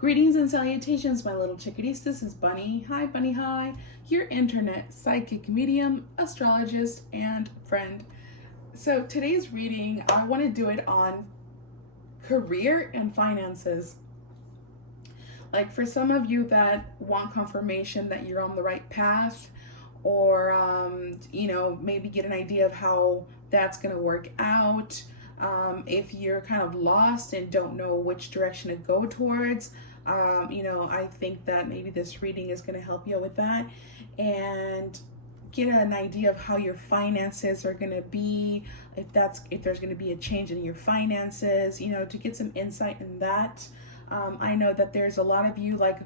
Greetings and salutations, my little chickadees. This is Bunny. Hi, Bunny. Hi. Your internet psychic medium, astrologist, and friend. So today's reading, I want to do it on career and finances. Like for some of you that want confirmation that you're on the right path, or maybe get an idea of how that's going to work out. If you're kind of lost and don't know which direction to go towards, I think that maybe this reading is going to help you with that and get an idea of how your finances are going to be, if there's going to be a change in your finances, to get some insight in that. I know that there's a lot of you like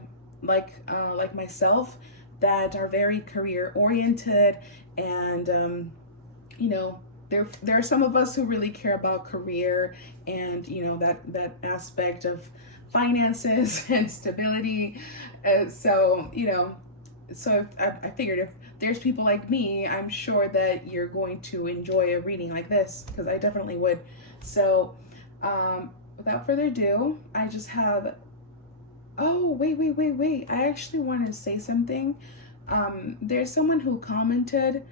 myself that are very career oriented, and there are some of us who really care about career and that aspect of finances and stability. So I figured if there's people like me, I'm sure that you're going to enjoy a reading like this, because I definitely would. So without further ado, I just have, oh, wait. I actually want to say something. There's someone who commented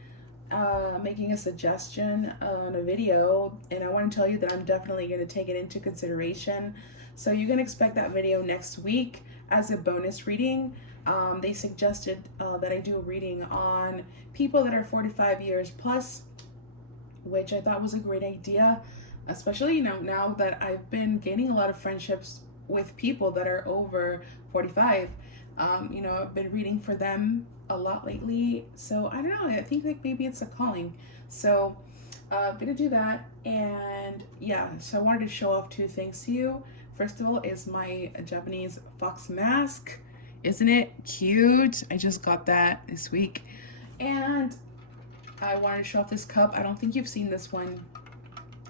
making a suggestion on a video, and I want to tell you that I'm definitely going to take it into consideration. So you can expect that video next week as a bonus reading. They suggested that I do a reading on people that are 45 years plus, which I thought was a great idea, especially now that I've been gaining a lot of friendships with people that are over 45. I've been reading for them a lot lately, so I don't know, I think like maybe it's a calling. So I'm gonna do that, and yeah, so I wanted to show off two things to you. First of all is my Japanese fox mask. Isn't it cute? I just got that this week. And I wanted to show off this cup. I don't think you've seen this one.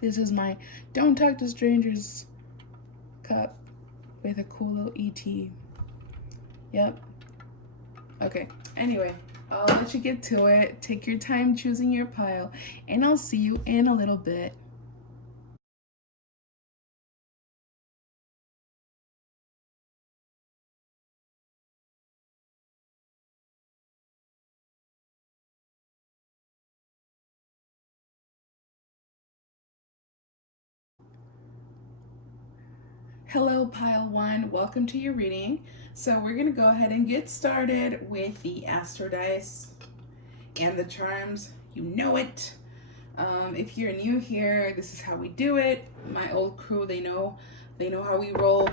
This is my Don't Talk to Strangers cup with a cool little ET. Yep. Okay. Anyway, I'll let you get to it. Take your time choosing your pile, and I'll see you in a little bit. Hello, pile one. Welcome to your reading. So we're gonna go ahead and get started with the Astro Dice and the charms. You know it. If you're new here, this is how we do it. My old crew, they know how we roll.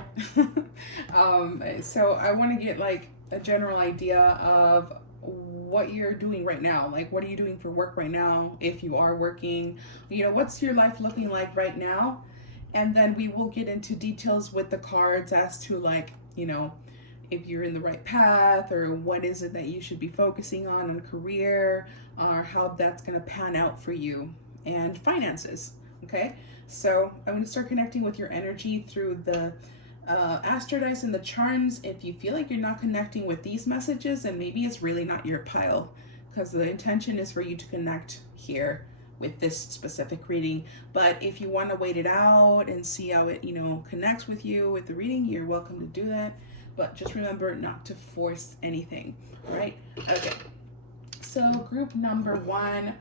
So I want to get like a general idea of what you're doing right now. Like, what are you doing for work right now? If you are working, what's your life looking like right now? And then we will get into details with the cards as to if you're in the right path, or what is it that you should be focusing on career, or how that's going to pan out for you, and finances. Okay, so I'm going to start connecting with your energy through the Astro Dice and the charms. If you feel like you're not connecting with these messages, then maybe it's really not your pile, because the intention is for you to connect here with this specific reading. But if you want to wait it out and see how it connects with you with the reading, you're welcome to do that. But just remember not to force anything, right? Okay, so group number one,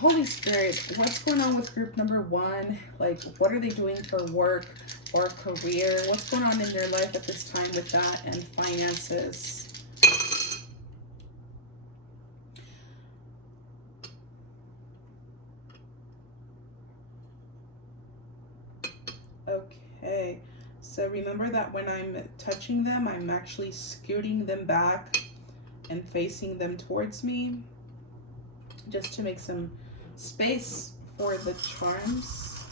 Holy Spirit, what's going on with group number one? Like, what are they doing for work or career? What's going on in their life at this time with that and finances? Okay, so remember that when I'm touching them, I'm actually scooting them back and facing them towards me, just to make some space for the charms.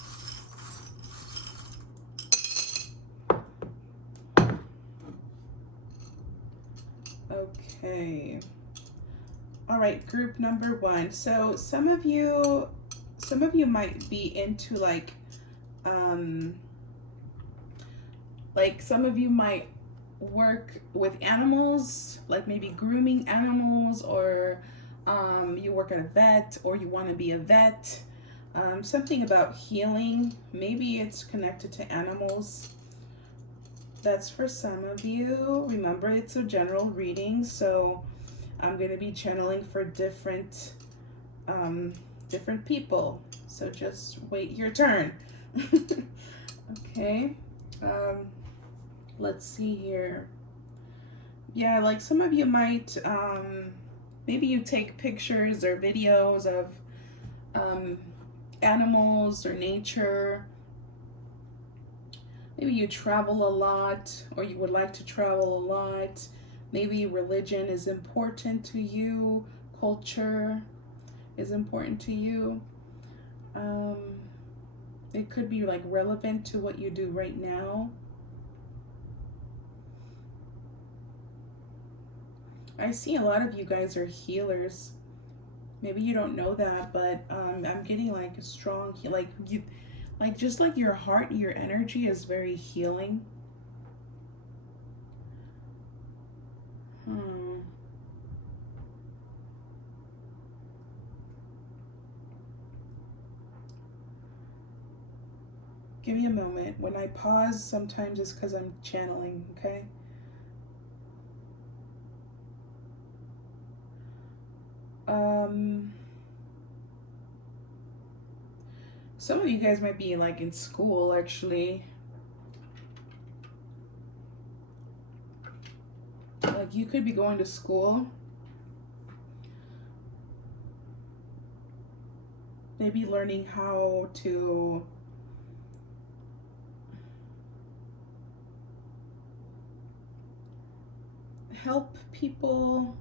Okay. All right, group number one. So some of you might be into like some of you might work with animals, like maybe grooming animals, or you work at a vet, or you want to be a vet. Something about healing. Maybe it's connected to animals. That's for some of you. Remember, it's a general reading, so I'm going to be channeling for different people. So just wait your turn. Okay. Um, let's see here. Yeah, like some of you might, maybe you take pictures or videos of um, animals or nature. Maybe you travel a lot, or you would like to travel a lot. Maybe religion is important to you, culture is important to you. Um, it could be like relevant to what you do right now. I see a lot of you guys are healers. Maybe you don't know that, but I'm getting like a strong, like you, like just like your heart, your energy is very healing. Hmm. Give me a moment. When I pause, sometimes it's because I'm channeling, okay? Um, some of you guys might be like in school actually. Like you could be going to school. Maybe learning how to help people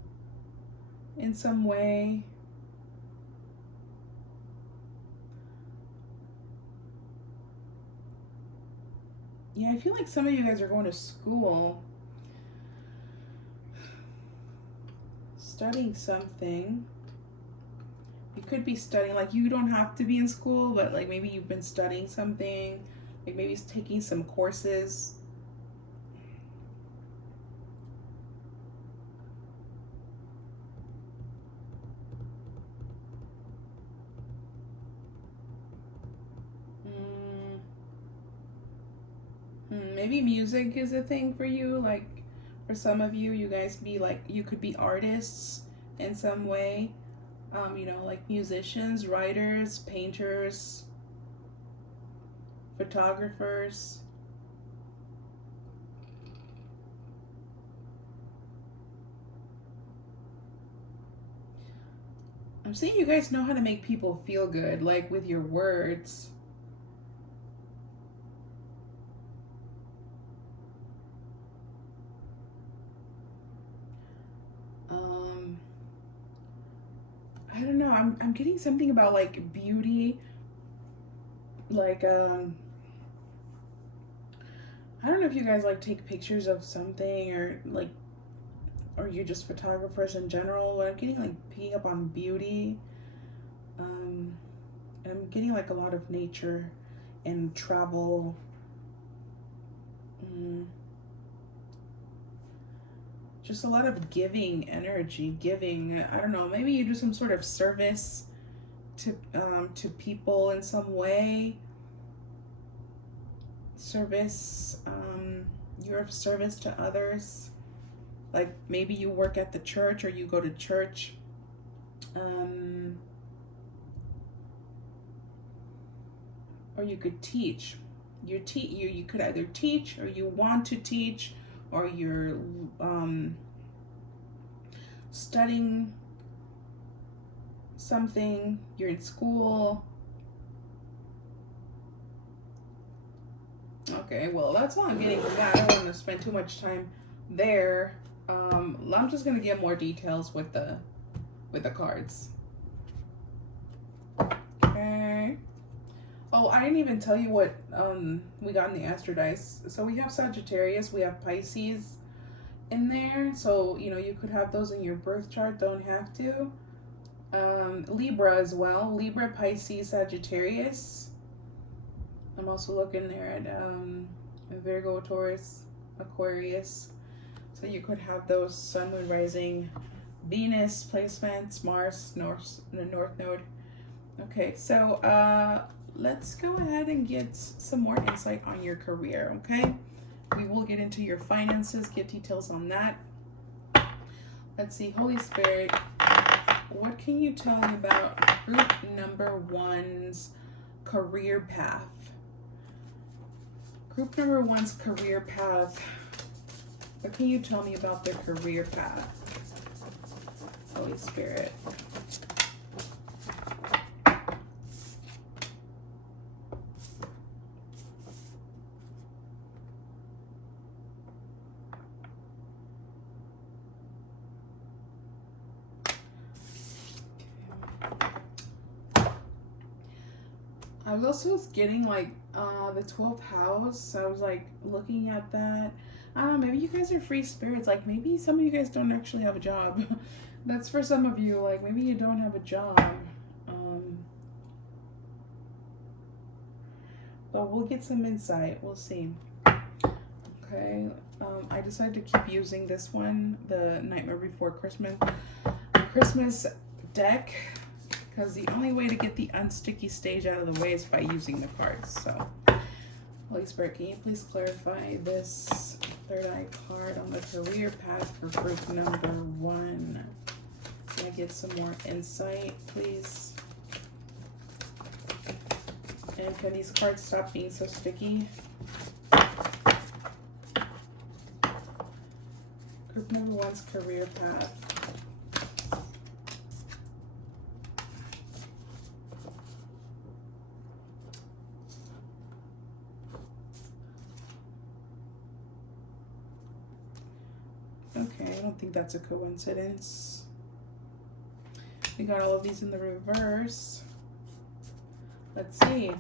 in some way. Yeah, I feel like some of you guys are going to school, studying something. You could be studying, like you don't have to be in school, but like maybe you've been studying something, like maybe it's taking some courses. Mm, maybe music is a thing for you, like for some of you, you guys be like, you could be artists in some way. Like musicians, writers, painters, photographers. I'm seeing you guys know how to make people feel good, like with your words. Um, I don't know. I'm getting something about like beauty, like I don't know if you guys like take pictures of something or like, or you're just photographers in general, but I'm getting like picking up on beauty. Um, and I'm getting like a lot of nature and travel. Mm, just a lot of giving energy, giving. I don't know. Maybe you do some sort of service to people in some way. Service. You're of service to others. Like maybe you work at the church or you go to church. Um, or you could teach. You could either teach or you want to teach, or you're studying something. You're in school. Okay, well that's all I'm getting from that. I don't want to spend too much time there. I'm just gonna get more details with the cards. Okay. Oh, I didn't even tell you what we got in the Astro Dice. So we have Sagittarius, we have Pisces in there. So, you could have those in your birth chart, don't have to. Libra as well. Libra, Pisces, Sagittarius. I'm also looking there at Virgo, Taurus, Aquarius. So you could have those Sun, Moon, Rising, Venus placements, Mars, the North Node. Okay, so let's go ahead and get some more insight on your career, okay? We will get into your finances, get details on that. Let's see, Holy Spirit, what can you tell me about group number 1's career path? Group number 1's career path. What can you tell me about their career path? Holy Spirit. I was also getting like the 12th house. I was like looking at that. I don't know, maybe you guys are free spirits. Like maybe some of you guys don't actually have a job. That's for some of you. Like maybe you don't have a job. But we'll get some insight. We'll see. Okay. I decided to keep using this one, the Nightmare Before Christmas deck. Because the only way to get the unsticky stage out of the way is by using the cards. So, Holy Spirit, can you please clarify this third eye card on the career path for group number 1? Can I get some more insight, please? And can these cards stop being so sticky? Group number 1's career path. Okay, I don't think that's a coincidence. We got all of these in the reverse. Let's see.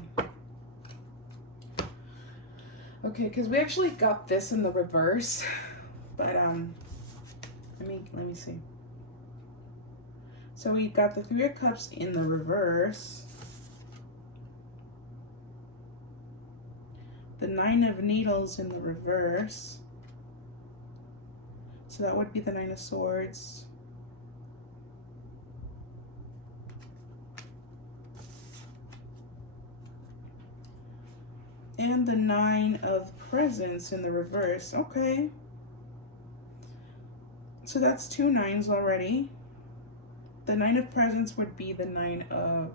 Okay, because we actually got this in the reverse. But let me see. So we got the 3 of Cups in the reverse. The 9 of Needles in the reverse. So that would be the 9 of Swords. And the 9 of Presents in the reverse. Okay. So that's 2 9s already. The 9 of Presents would be the 9 of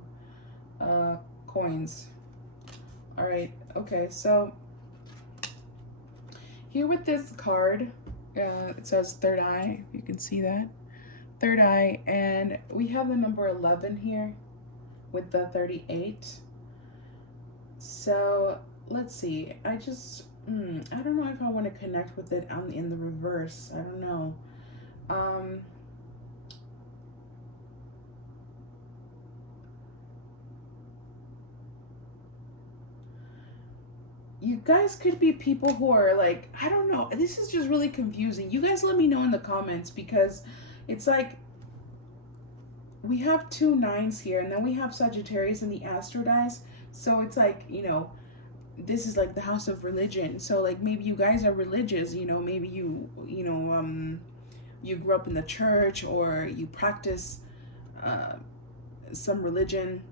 coins. All right. Okay. So here with this card, it says third eye. You can see that. Third eye. And we have the number 11 here with the 38. So let's see. I don't know if I want to connect with it in the reverse. I don't know. You guys could be people who are like, I don't know. This is just really confusing. You guys let me know in the comments, because it's like we have 2 9s here, and then we have Sagittarius in the Astro dice. So it's like, you know, this is like the house of religion. So like maybe you guys are religious, you know, maybe you grew up in the church, or you practice some religion,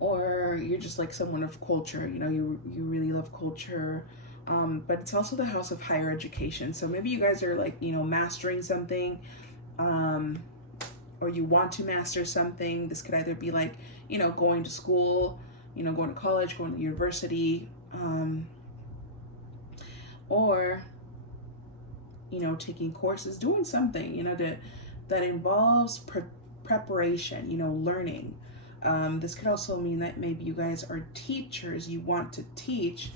or you're just like someone of culture, you know, you really love culture. But it's also the house of higher education. So maybe you guys are like, you know, mastering something, or you want to master something. This could either be like, you know, going to school, you know, going to college, going to university, or, you know, taking courses, doing something, you know, that involves preparation, you know, learning. This could also mean that maybe you guys are teachers, you want to teach.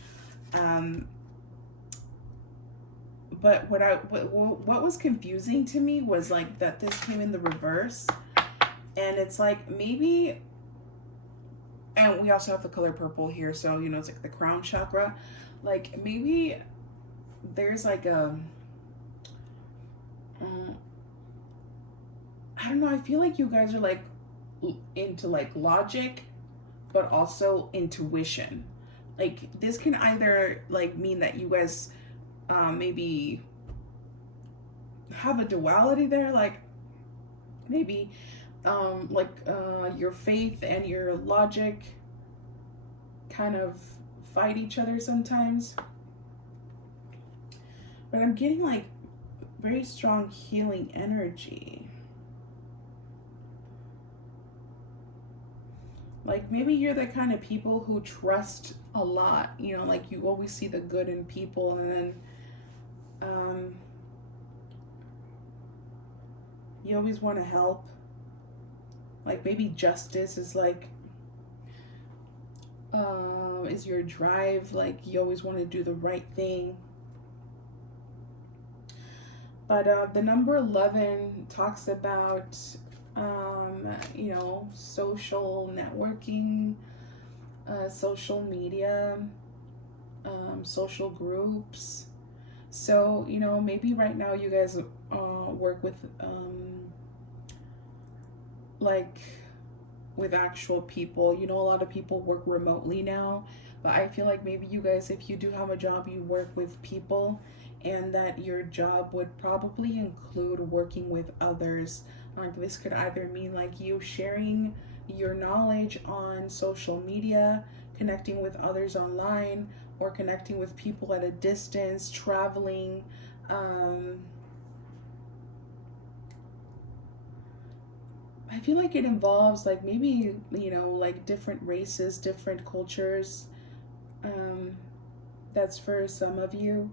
But what was confusing to me was like that this came in the reverse, and it's like maybe, and we also have the color purple here, so you know it's like the crown chakra. Like maybe there's like a I don't know, I feel like you guys are like into like logic, but also intuition. Like this can either like mean that you guys maybe have a duality there, like maybe your faith and your logic kind of fight each other sometimes. But I'm getting like very strong healing energy. Like maybe you're the kind of people who trust a lot, you know, like you always see the good in people, and then um, you always want to help. Like maybe justice is like is your drive, like you always want to do the right thing. But the number 11 talks about you know, social networking, social media, social groups. So, you know, maybe right now you guys work with like with actual people. You know, a lot of people work remotely now, but I feel like maybe you guys, if you do have a job, you work with people, and that your job would probably include working with others. Like this could either mean like you sharing your knowledge on social media, connecting with others online, or connecting with people at a distance, traveling. Um, I feel like it involves like maybe, you know, like different races, different cultures. Um, that's for some of you.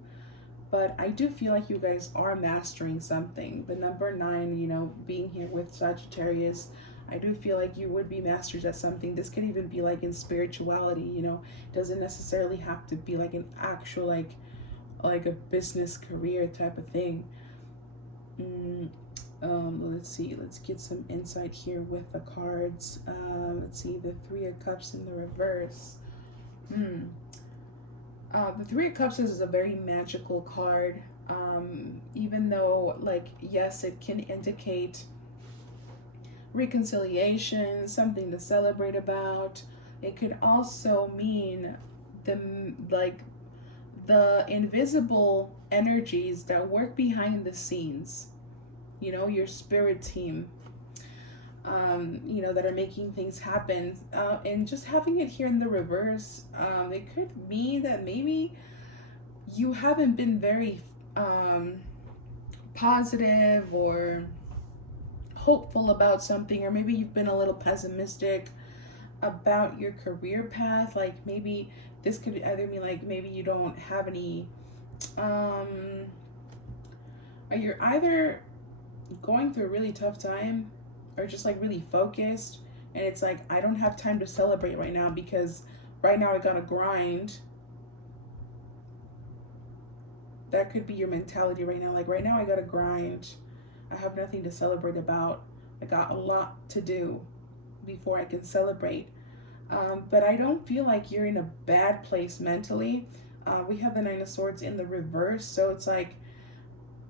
But I do feel like you guys are mastering something. The number 9, you know, being here with Sagittarius, I do feel like you would be masters at something. This could even be like in spirituality, you know, doesn't necessarily have to be like an actual like a business career type of thing. Mm, let's see. Let's get some insight here with the cards. Let's see the 3 of Cups in the reverse. The 3 of Cups is a very magical card. Even though, like, yes, it can indicate reconciliation, something to celebrate about. It could also mean like the invisible energies that work behind the scenes. You know, your spirit team. You know, that are making things happen. And just having it here in the reverse, it could mean that maybe you haven't been very positive or hopeful about something, or maybe you've been a little pessimistic about your career path. Like maybe this could either mean like maybe you don't have any, or you're either going through a really tough time or just like really focused, and it's like I don't have time to celebrate right now because right now I gotta grind. That could be your mentality right now. Like right now I gotta grind. I have nothing to celebrate about. I got a lot to do before I can celebrate. But I don't feel like you're in a bad place mentally. We have the 9 of Swords in the reverse, so it's like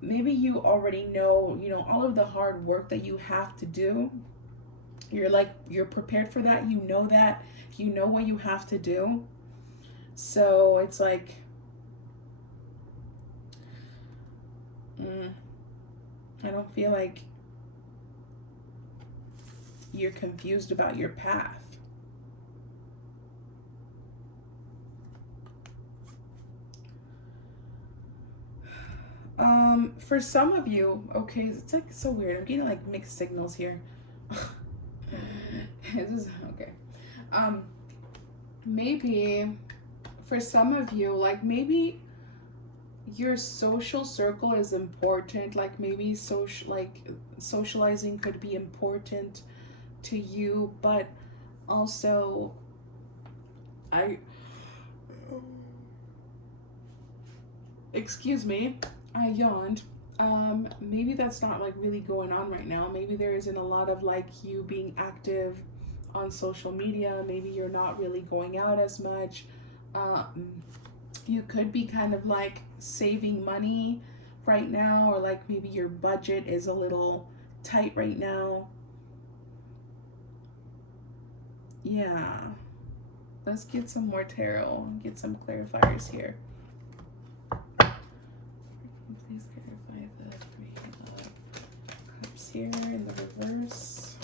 maybe you already know, you know, all of the hard work that you have to do. You're prepared for that. You know that. You know what you have to do. So it's like, I don't feel like you're confused about your path. For some of you, okay, it's like so weird. I'm getting like mixed signals here. This is okay. Maybe for some of you, like maybe your social circle is important. Like maybe socializing could be important to you, but also excuse me, I yawned. Maybe that's not like really going on right now. Maybe there isn't a lot of like you being active on social media. Maybe you're not really going out as much. You could be kind of like saving money right now, or like maybe your budget is a little tight right now. Yeah. Let's get some more tarot, get some clarifiers here. Please clarify the 3 of Cups here in the reverse.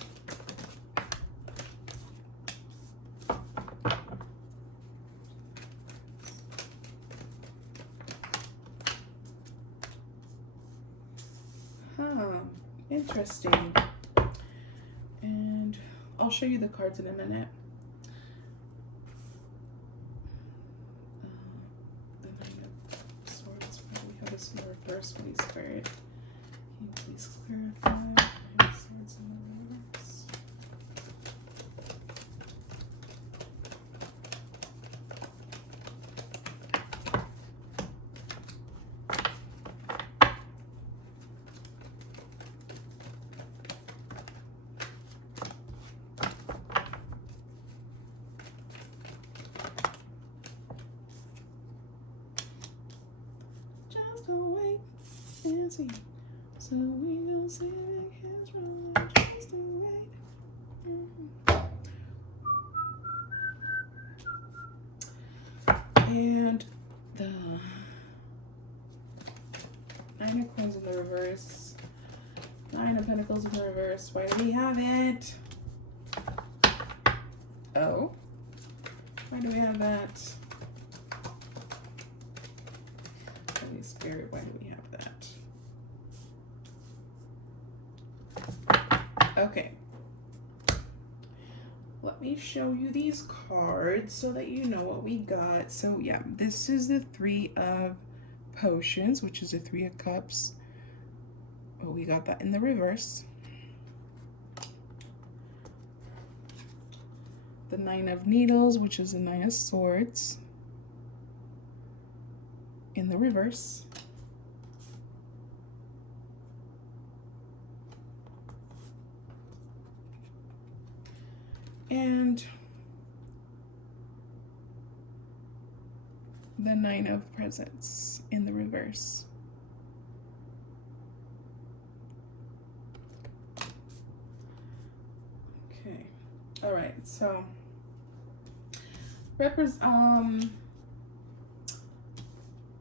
Huh. Interesting. And I'll show you the cards in a minute. The Nine of Swords. Why do we have this in the reverse, Holy Spirit? Can you please clarify? Nine of Swords in the reverse. Just go wait and see. So we gon' see the hands roll. Just wait. And the Nine of Coins in the reverse. Nine of Pentacles in the reverse. Why do we have it? Oh. Why do we have that? Holy Spirit, why do we have that? Okay. Let me show you these cards so that you know what we got. So yeah, this is the Three of Potions, which is the Three of Cups. Oh, we got that in the reverse. The Nine of Needles, which is the Nine of Swords, in the reverse. And the Nine of Presents in the reverse. Okay. All right. So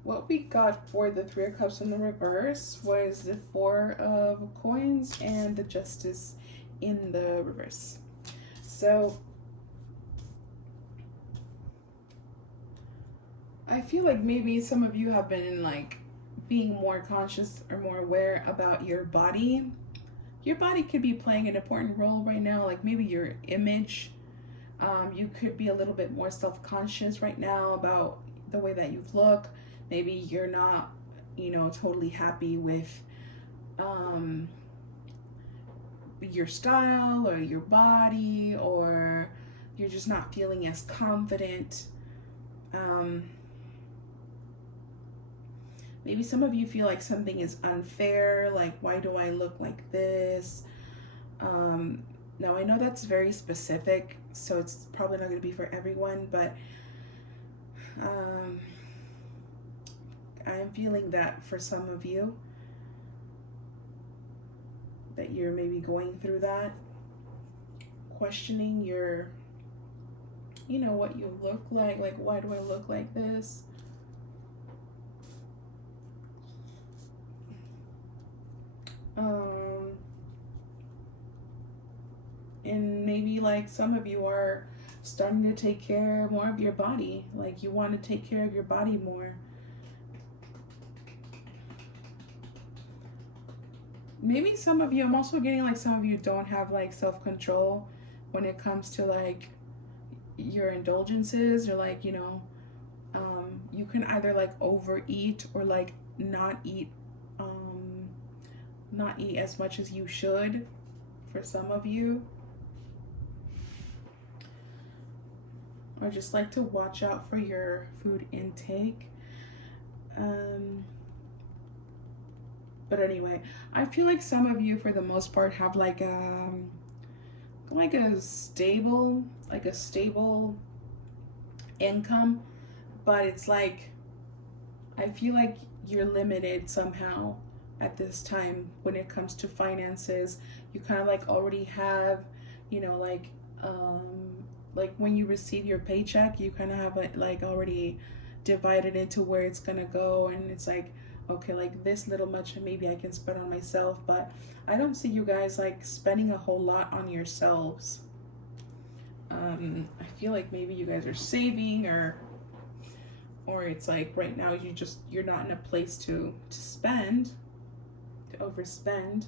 what we got for the Three of Cups in the reverse was the Four of Coins and the Justice in the reverse. So I feel like maybe some of you have been like being more conscious or more aware about your body. Your body could be playing an important role right now, like maybe your image. You could be a little bit more self-conscious right now about the way that you look. Maybe you're not, totally happy with your style or your body, or you're just not feeling as confident. Maybe some of you feel like something is unfair, like, why do I look like this? Now, I know that's very specific, so it's probably not going to be for everyone, but I'm feeling that for some of you, that you're maybe going through that, questioning your, what you look like why do I look like this? And maybe like some of you are starting to take care more of your body, like you want to take care of your body more. Maybe some of you, I'm also getting like some of you don't have like self-control when it comes to like your indulgences, or like, you can either like overeat or like not eat as much as you should for some of you, or just like to watch out for your food intake. But anyway, I feel like some of you for the most part have like a stable income, but it's like I feel like you're limited somehow at this time when it comes to finances. You kind of like already have, like when you receive your paycheck, you kind of have it like already divided into where it's gonna go, and it's like, okay, like this little much maybe I can spend on myself, but I don't see you guys like spending a whole lot on yourselves. I feel like maybe you guys are saving, or it's like right now you're not in a place to spend. to overspend.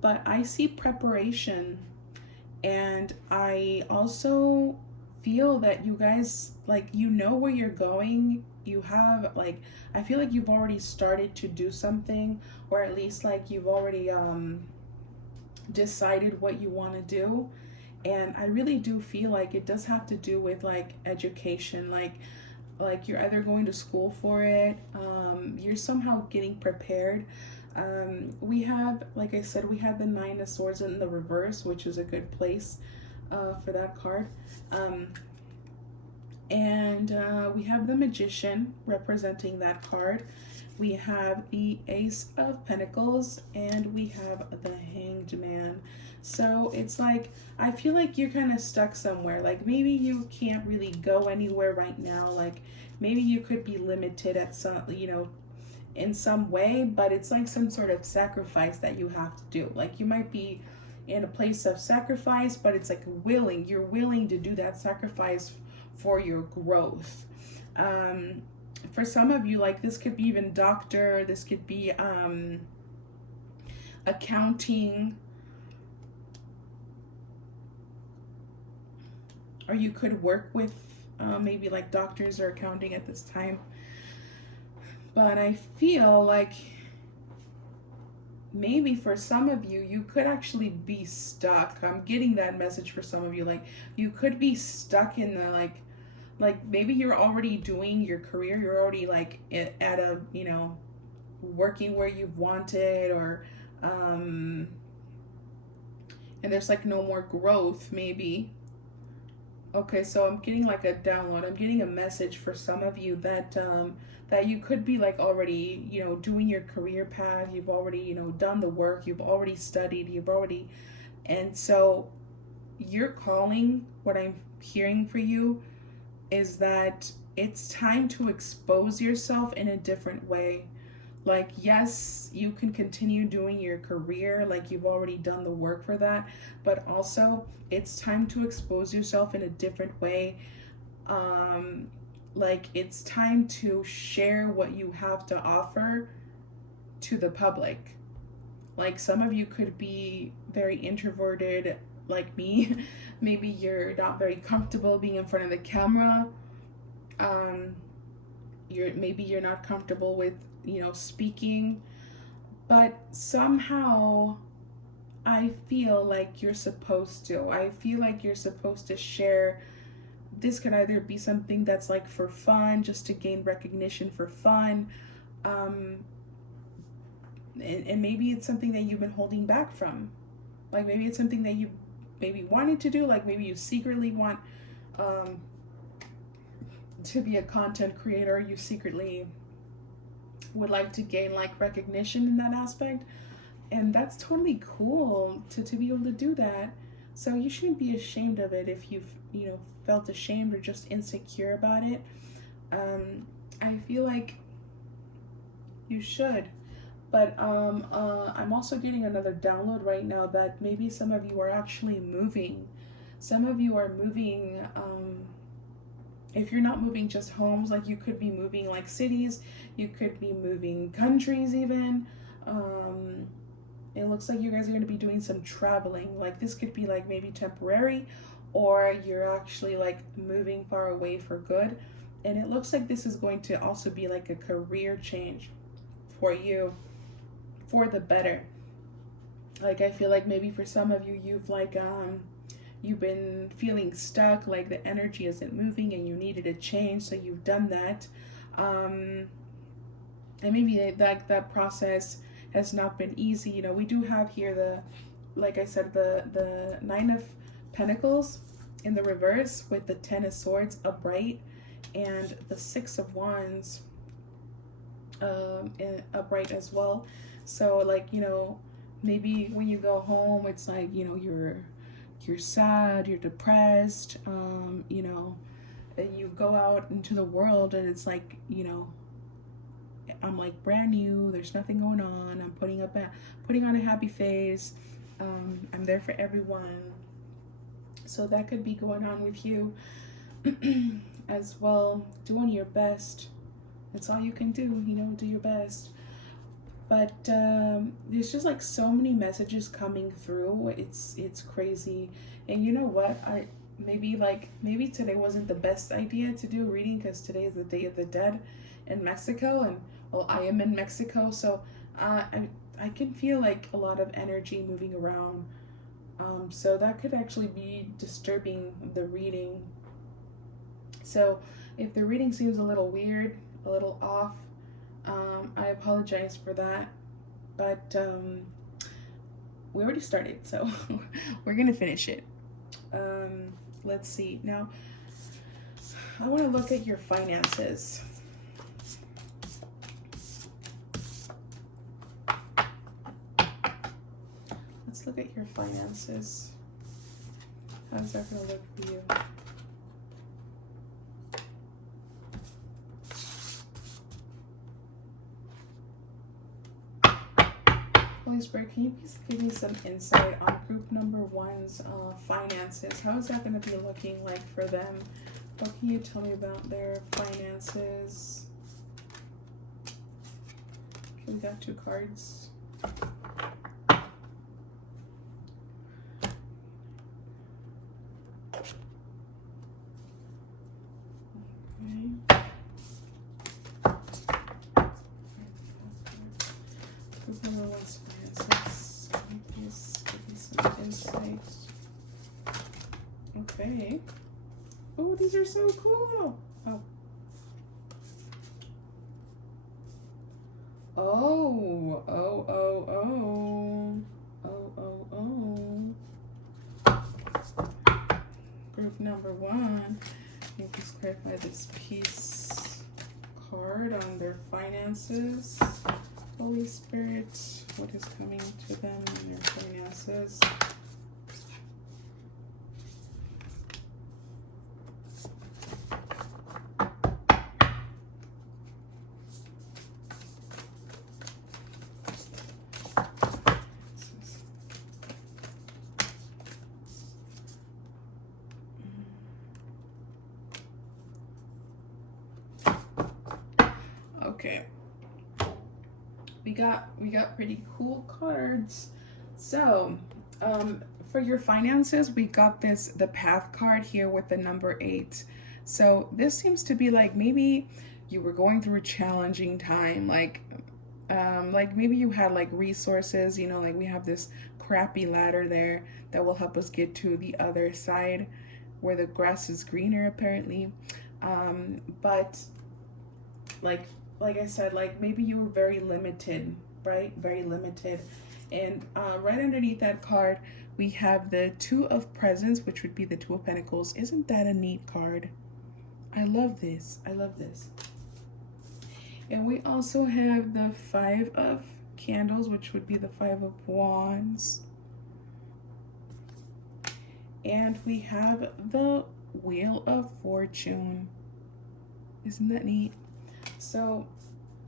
But I see preparation, and I also feel that you guys, like, you know where you're going. You have, like, I feel like you've already started to do something, or at least like you've already decided what you want to do. And I really do feel like it does have to do with like education, like you're either going to school for it, you're somehow getting prepared. We have, like I said, we had the Nine of Swords in the reverse, which is a good place for that card. And we have the Magician representing that card. We have the Ace of Pentacles, and we have the Hanged Man. So it's like, I feel like you're kind of stuck somewhere. Like maybe you can't really go anywhere right now. Like maybe you could be limited at some, in some way, but it's like some sort of sacrifice that you have to do. Like you might be in a place of sacrifice, but it's like you're willing to do that sacrifice for your growth. For some of you, like this could be even doctor, this could be accounting, or you could work with maybe like doctors or accounting at this time. But I feel like maybe for some of you, you could actually be stuck. I'm getting that message for some of you. Like you could be stuck in the like maybe you're already doing your career. You're already like at a, working where you've wanted, or and there's like no more growth maybe. Okay, so I'm getting like a download. I'm getting a message for some of you that that you could be like already, doing your career path. You've already, done the work. You've already studied. And so your calling, what I'm hearing for you is that it's time to expose yourself in a different way. Like, yes, you can continue doing your career, like you've already done the work for that, but also it's time to expose yourself in a different way. Like it's time to share what you have to offer to the public. Like some of you could be very introverted like me. Maybe you're not very comfortable being in front of the camera. You're not comfortable with, speaking, but somehow I feel like you're supposed to. I feel like you're supposed to share. This could either be something that's like for fun, just to gain recognition for fun, and maybe it's something that you've been holding back from. Like maybe it's something that you maybe wanted to do. Like maybe you secretly want to be a content creator. You secretly would like to gain like recognition in that aspect, and that's totally cool to be able to do that. So you shouldn't be ashamed of it if you've felt ashamed or just insecure about it. I feel like you should. But I'm also getting another download right now that maybe some of you are actually moving. Some of you are moving. If you're not moving just homes, like you could be moving like cities, you could be moving countries even. It looks like you guys are going to be doing some traveling. Like this could be like maybe temporary, or you're actually like moving far away for good. And it looks like this is going to also be like a career change for you, for the better. Like I feel like maybe for some of you, you've been feeling stuck, like the energy isn't moving and you needed a change, so you've done that. And maybe that process has not been easy. We do have here like I said, the Nine of Pentacles in the reverse with the Ten of Swords upright, and the Six of Wands upright as well. So like, maybe when you go home, it's like, you're sad, you're depressed, and you go out into the world and it's like, I'm like brand new, there's nothing going on, I'm putting on a happy face, I'm there for everyone. So that could be going on with you as well, doing your best. That's all you can do, do your best. But there's just like so many messages coming through. It's crazy. And you know what? Maybe today wasn't the best idea to do a reading because today is the Day of the Dead in Mexico, and well, I am in Mexico, so I can feel like a lot of energy moving around. So that could actually be disturbing the reading. So if the reading seems a little weird, a little off, I apologize for that. But we already started, so we're gonna finish it. Let's see. Now, I want to look at your finances. Let's look at your finances. How's that going to look for you? Holy Spirit, can you please give me some insight on group number one's finances? How is that going to be looking like for them? What can you tell me about their finances? Okay, we got 2 cards. Okay. Oh, these are so cool. Oh. Oh, oh, oh, oh. Oh, oh, oh. Group number 1. You can just clarify this piece card on their finances. Holy Spirit, what is coming to them in their finances? Okay. We got pretty cool cards. So, for your finances, we got the path card here with the number 8. So this seems to be like maybe you were going through a challenging time, like maybe you had like resources, like we have this crappy ladder there that will help us get to the other side where the grass is greener apparently. But like I said, like maybe you were very limited, right? Very limited. And right underneath that card, we have the 2 of Presents, which would be the 2 of Pentacles. Isn't that a neat card? I love this. I love this. And we also have the 5 of Candles, which would be the 5 of Wands. And we have the Wheel of Fortune. Isn't that neat? So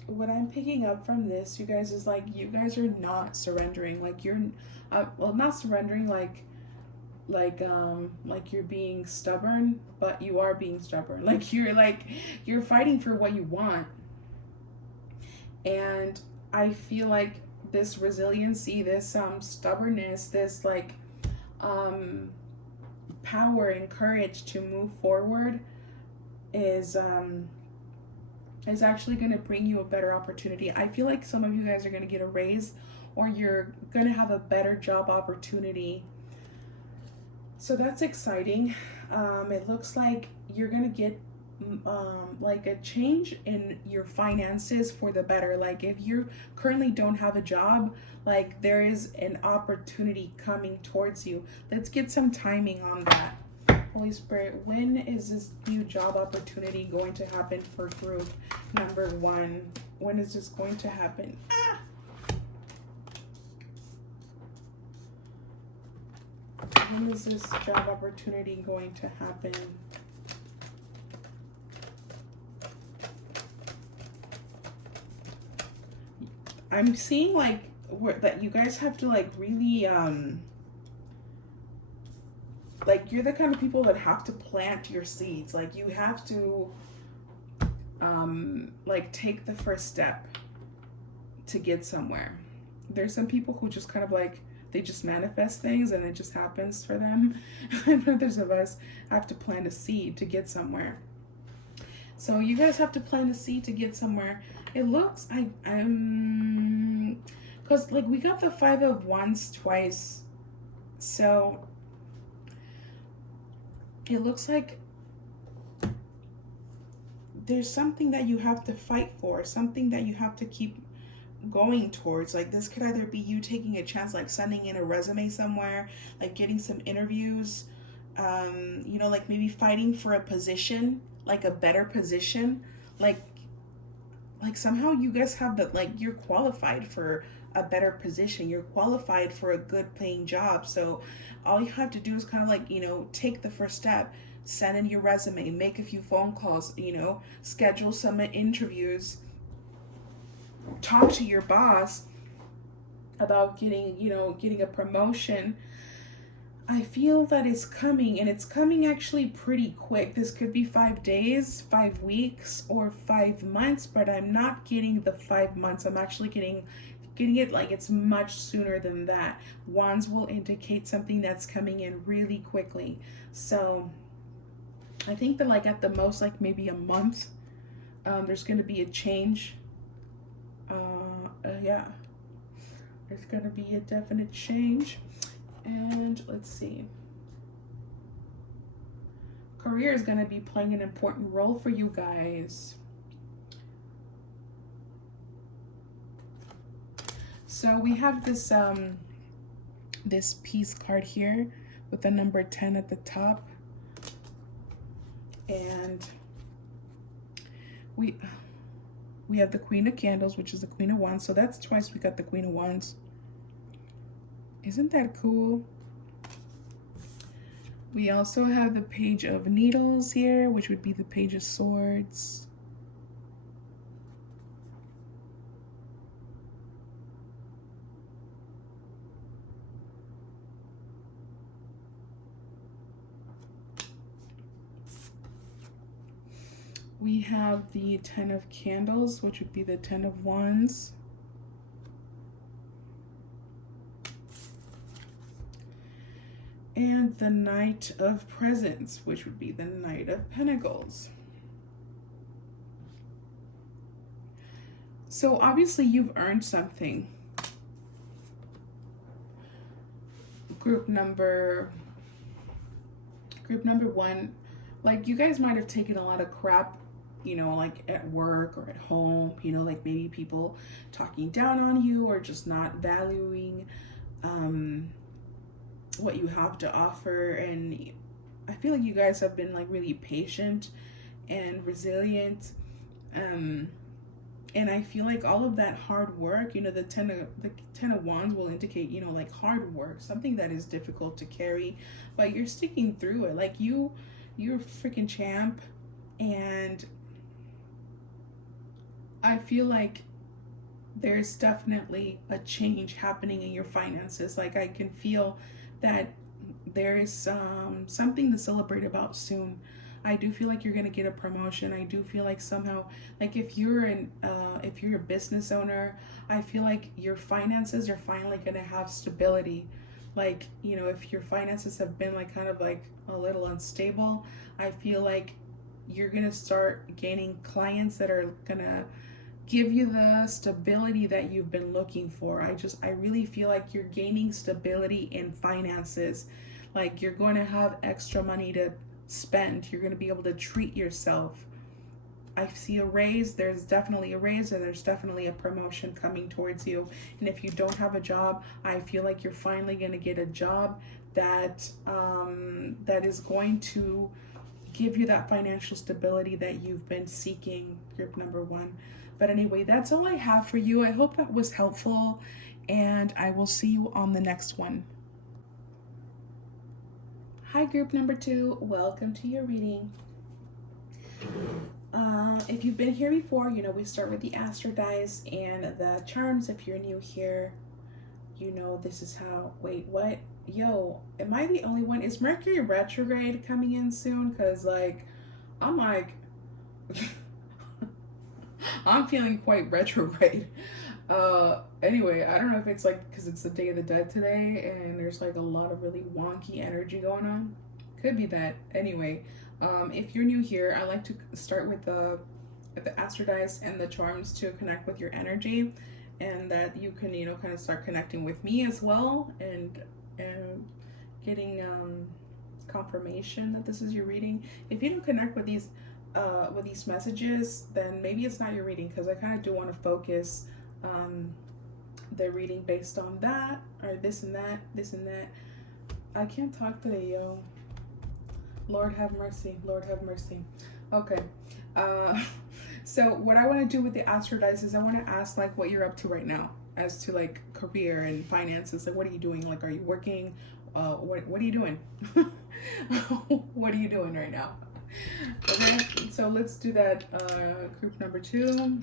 what I'm picking up from this, you guys, is like you guys are not surrendering. Like you're well, not surrendering like you're being stubborn, but you are being stubborn. Like you're fighting for what you want. And I feel like this resiliency, this stubbornness, this like power and courage to move forward is actually going to bring you a better opportunity. I feel like some of you guys are going to get a raise, or you're going to have a better job opportunity. So that's exciting. It looks like you're going to get like a change in your finances for the better. Like if you currently don't have a job, like there is an opportunity coming towards you. Let's get some timing on that. Holy Spirit, when is this new job opportunity going to happen for group number 1? When is this going to happen? When is this job opportunity going to happen? I'm seeing like that you guys have to like really like you're the kind of people that have to plant your seeds. Like you have to like take the first step. to get somewhere. There's some people who just kind of like, they just manifest things and it just happens for them. And others of us have to plant a seed to get somewhere. So you guys have to plant a seed to get somewhere. It looks, because like we got the 5 of Wands twice. So it looks like there's something that you have to fight for, something that you have to keep going towards. Like this could either be you taking a chance, like sending in a resume somewhere, like getting some interviews, you know, like maybe fighting for a position, like a better position, like somehow you guys have that, like you're qualified for a better position, you're qualified for a good paying job. So all you have to do is kind of like, you know, take the first step, send in your resume, make a few phone calls, you know, schedule some interviews, talk to your boss about getting, you know, getting a promotion. I feel that it's coming, and it's coming actually pretty quick. This could be 5 days, 5 weeks, or 5 months, but I'm not getting the 5 months. I'm actually getting it like it's much sooner than that. Wands will indicate something that's coming in really quickly. So I think that like at the most, like maybe a month, there's going to be a change. Yeah, there's going to be a definite change. And let's see. Career is going to be playing an important role for you guys. So we have this this piece card here with the number 10 at the top. And we have the Queen of Candles, which is the Queen of Wands. So that's twice we got the Queen of Wands. Isn't that cool? We also have the Page of Needles here, which would be the Page of Swords. We have the 10 of Candles, which would be the 10 of Wands. And the Knight of Presents, which would be the Knight of Pentacles. So obviously you've earned something. Group number 1, like you guys might have taken a lot of crap, you know, like at work or at home, you know, like maybe people talking down on you or just not valuing what you have to offer. And I feel like you guys have been like really patient and resilient. And I feel like all of that hard work, you know, the 10 of Wands will indicate, you know, like hard work, something that is difficult to carry, but you're sticking through it. Like you're a freaking champ. And I feel like there's definitely a change happening in your finances. Like I can feel that there is something to celebrate about soon. I do feel like you're gonna get a promotion. I do feel like somehow, like if you're a business owner, I feel like your finances are finally gonna have stability. Like, you know, if your finances have been like kind of like a little unstable, I feel like you're gonna start gaining clients that are gonna give you the stability that you've been looking for. I really feel like you're gaining stability in finances. Like you're going to have extra money to spend. You're going to be able to treat yourself. I see a raise. There's definitely a raise, and there's definitely a promotion coming towards you. And if you don't have a job, I feel like you're finally going to get a job that that is going to give you that financial stability that you've been seeking, group number 1. But anyway, that's all I have for you. I hope that was helpful, and I will see you on the next one. Hi, group number 2. Welcome to your reading. If you've been here before, you know we start with the Astro dice and the charms. If you're new here, you know this is how. Wait, what? Yo, am I the only one? Is Mercury retrograde coming in soon? Because like I'm like I'm feeling quite retrograde. Anyway, I don't know if it's like because it's the Day of the Dead today and there's like a lot of really wonky energy going on. Could be that. Anyway, if you're new here, I like to start with the astro dice and the charms to connect with your energy, and that you can kind of start connecting with me as well, and getting confirmation that this is your reading. If you don't connect with these messages, then maybe it's not your reading, because I kind of do want to focus the reading based on that, or this and that, this and that. I can't talk today, yo. Lord have mercy. Lord have mercy. Okay. So what I want to do with the astro dice is I want to ask like what you're up to right now, as to like career and finances. Like, what are you doing? Like, are you working? What are you doing? What are you doing right now? Okay, so let's do that. Group number 2.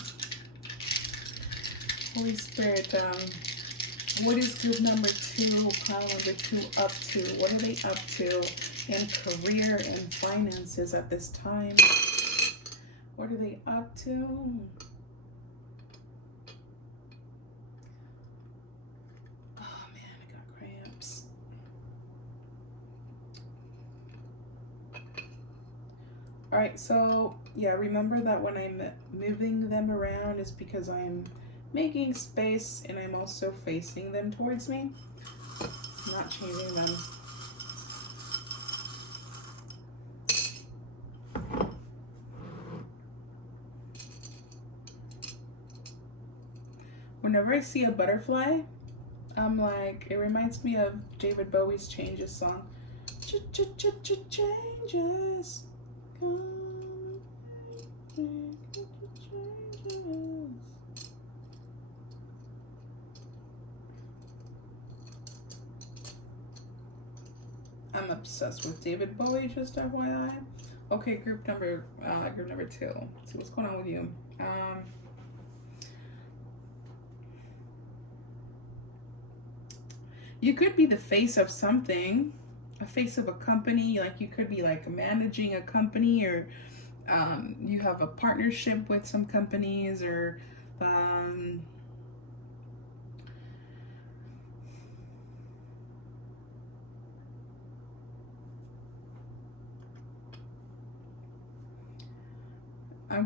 Holy Spirit, what is group number 2, pile number 2 up to? What are they up to in career and finances at this time? What are they up to? Oh man, I got cramps. All right, so yeah, remember that when I'm moving them around, it's because I'm making space and I'm also facing them towards me, not changing them. Whenever I see a butterfly, I'm like, it reminds me of David Bowie's Changes song. Changes. I'm obsessed with David Bowie, just FYI. Okay, group number 2. So what's going on with you? You could be the face of something, a face of a company. Like, you could be like managing a company, or you have a partnership with some companies, or I'm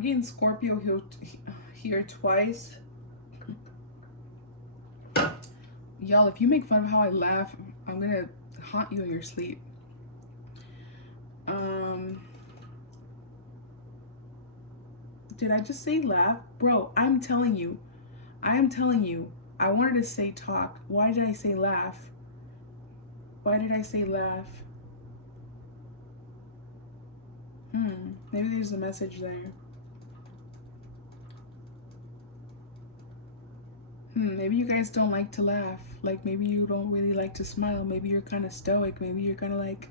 getting Scorpio here twice. Y'all, if you make fun of how I laugh, I'm gonna haunt you in your sleep. Did I just say laugh? Bro, I'm telling you. I wanted to say talk. Why did I say laugh? Why did I say laugh? Maybe there's a message there. Maybe you guys don't like to laugh. Like, maybe you don't really like to smile. Maybe you're kind of stoic. Maybe you're kind of like,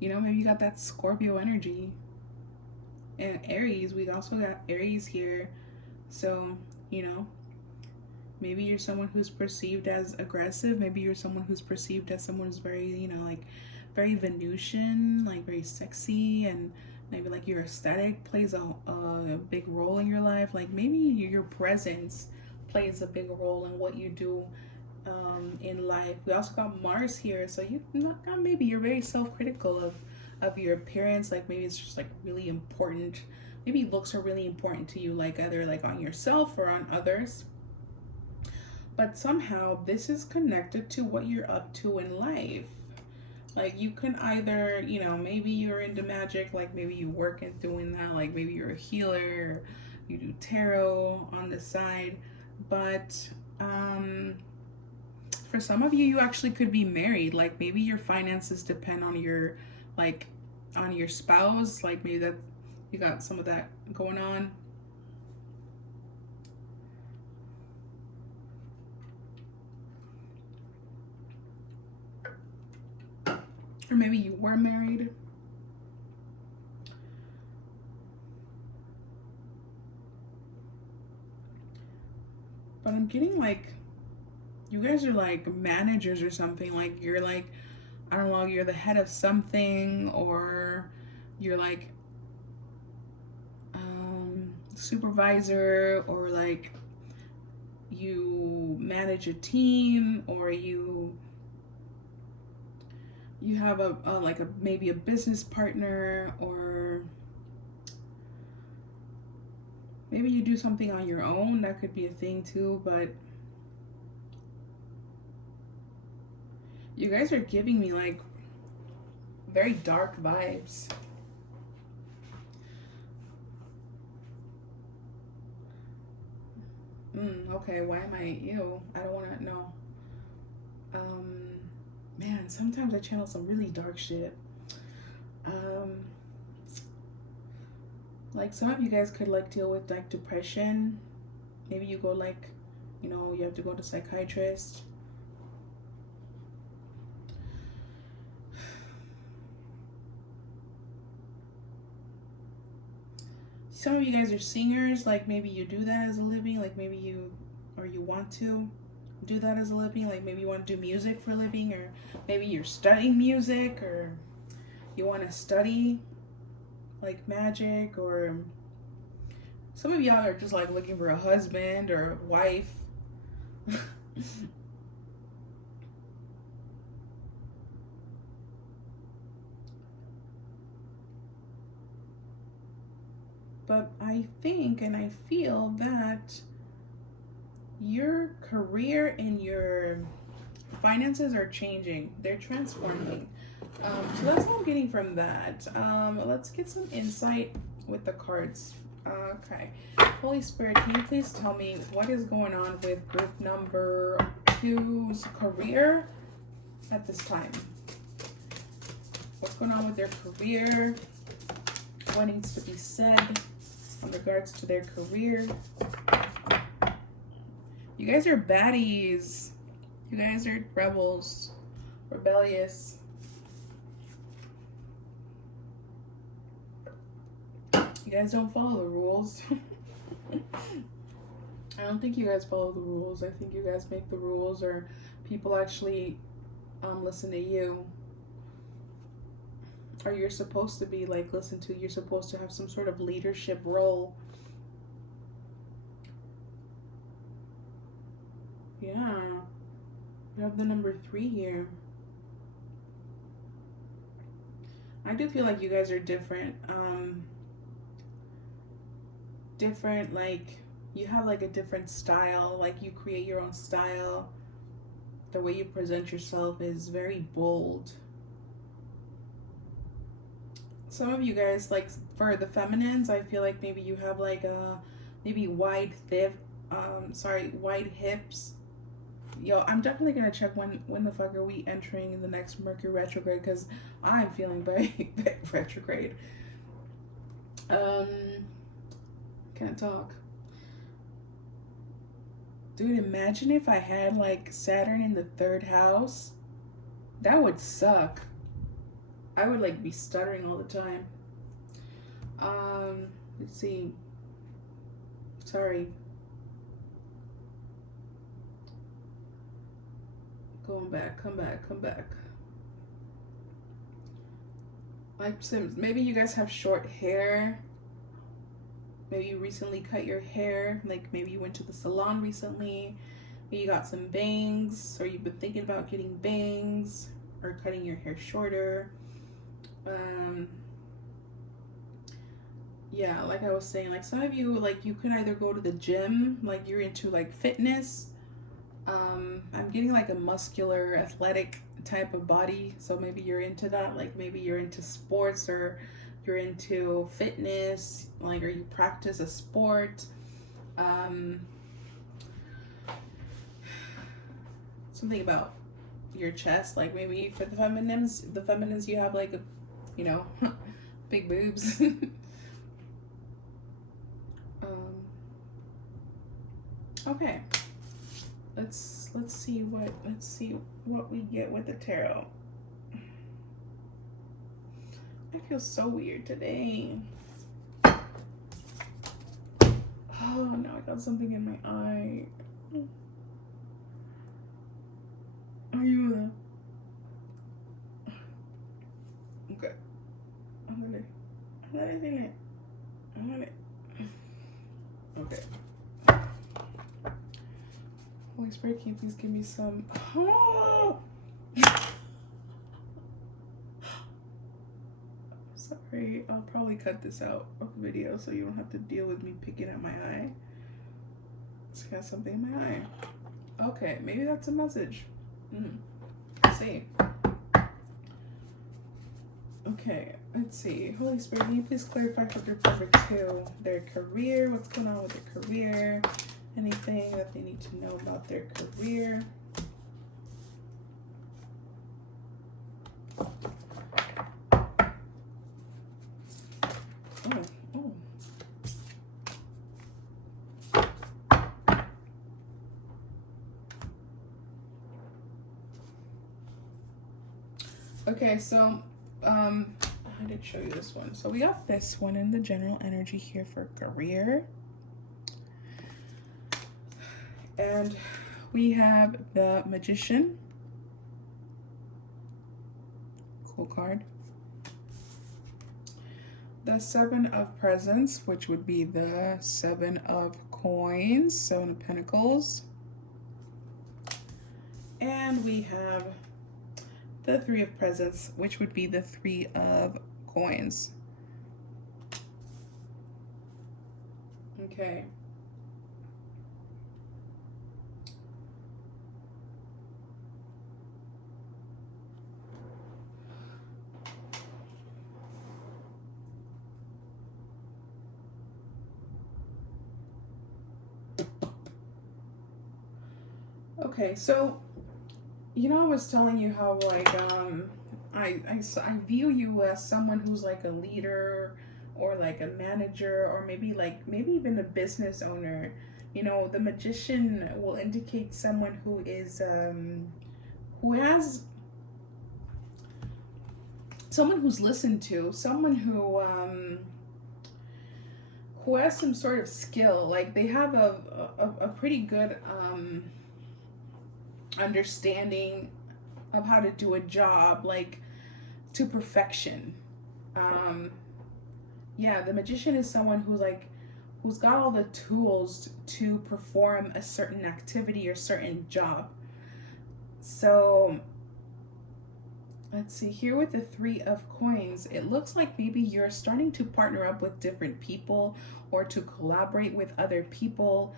maybe you got that Scorpio energy. And Aries, we also got Aries here. So, maybe you're someone who's perceived as aggressive. Maybe you're someone who's perceived as someone who's very, like, very Venusian, like very sexy, and maybe like your aesthetic plays a big role in your life. Like, maybe your presence plays a big role in what you do in life. We also got Mars here, so maybe you're very self-critical of your appearance. Like, maybe it's just like really important. Maybe looks are really important to you, like either like on yourself or on others. But somehow this is connected to what you're up to in life. Like, you can either, maybe you're into magic, like maybe you work in doing that, like maybe you're a healer, you do tarot on the side. But for some of you, you actually could be married. Like, maybe your finances depend on your spouse. Like, maybe that you got some of that going on. Or maybe you were married. But I'm getting like, you guys are like managers or something. Like, you're like, I don't know, you're the head of something, or you're like, supervisor, or like you manage a team, or you have a like a maybe a business partner, or maybe you do something on your own. That could be a thing too, but you guys are giving me like very dark vibes. Okay, why am I ew? I don't wanna know. Um Man, sometimes I channel some really dark shit. Um like some of you guys could like deal with like depression. Maybe you go like, you have to go to psychiatrist. Some of you guys are singers, like maybe you do that as a living, like maybe you want to do that as a living, like maybe you want to do music for a living, or maybe you're studying music, or you want to study like magic, or some of y'all are just like looking for a husband or a wife. But I think and I feel that your career and your finances are changing. They're transforming. So that's what I'm getting from that. Let's get some insight with the cards. Okay. Holy Spirit, can you please tell me what is going on with group number 2's career at this time? What's going on with their career? What needs to be said in regards to their career? You guys are baddies. You guys are rebels, rebellious. You guys don't follow the rules. I don't think you guys follow the rules. I think you guys make the rules, or people actually listen to you. Or you're supposed to be like listened to. You're supposed to have some sort of leadership role. Yeah. You have the number 3 here. I do feel like you guys are different. Different, like you have like a different style. Like you create your own style. The way you present yourself is very bold. Some of you guys, like for the feminines, I feel like maybe you have like a maybe wide hips. Yo, I'm definitely gonna check when the fuck are we entering the next Mercury retrograde, because I'm feeling very, very retrograde. Can't talk. Dude, imagine if I had like Saturn in the 3rd house. That would suck. I would like be stuttering all the time. Let's see. Sorry. Going back, come back. Like maybe you guys have short hair. Maybe you recently cut your hair. Like maybe you went to the salon recently. Maybe you got some bangs, or you've been thinking about getting bangs or cutting your hair shorter. Yeah, like I was saying, like some of you, like you could either go to the gym, like you're into like fitness. I'm getting like a muscular, athletic type of body, so maybe you're into that. Like maybe you're into sports, or you're into fitness, like, or you practice a sport. Something about your chest, like maybe for the feminines, you have like a, big boobs. Okay, let's see what we get with the tarot. I feel so weird today. Oh, now I got something in my eye. Are you okay? I'm gonna Holy Spirit, can you please give me some? Oh! Sorry, I'll probably cut this out of the video so you don't have to deal with me picking at my eye. It's got something in my eye. Okay, maybe that's a message. Let's see. Okay, let's see. Holy Spirit, can you please clarify for group number 2 their career? What's going on with their career? Anything that they need to know about their career? Oh. Okay, so I did show you this one. So we got this one in the general energy here for career. And we have the Magician. Cool card. The 7 of Presents, which would be the 7 of Coins, 7 of Pentacles. And we have the 3 of Presents, which would be the 3 of Coins. Okay. Okay, so you know, I was telling you how like I view you as someone who's like a leader or like a manager or maybe even a business owner. You know, the Magician will indicate someone who is who has someone who's listened to, someone who has some sort of skill. Like they have a pretty good understanding of how to do a job, like to perfection. Yeah, the Magician is someone who's got all the tools to perform a certain activity or certain job. So let's see here with the 3 of Coins, it looks like maybe you're starting to partner up with different people or to collaborate with other people.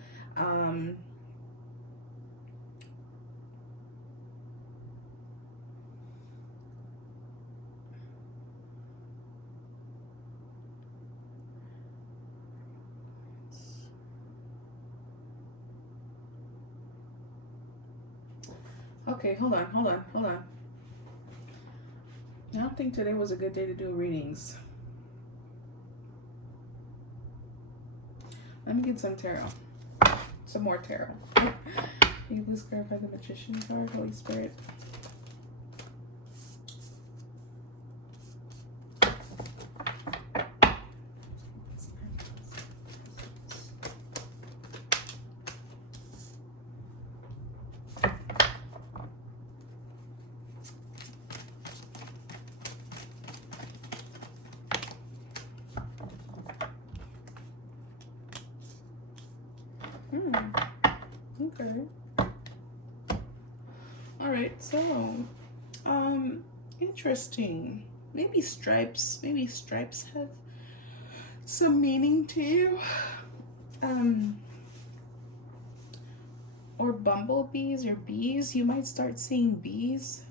Okay, hold on. I don't think today was a good day to do readings. Let me get some tarot. Some more tarot. Can you please clarify the Magician card, Holy Spirit? Okay. All right, so interesting. Maybe stripes have some meaning to you. Or bumblebees or bees. You might start seeing bees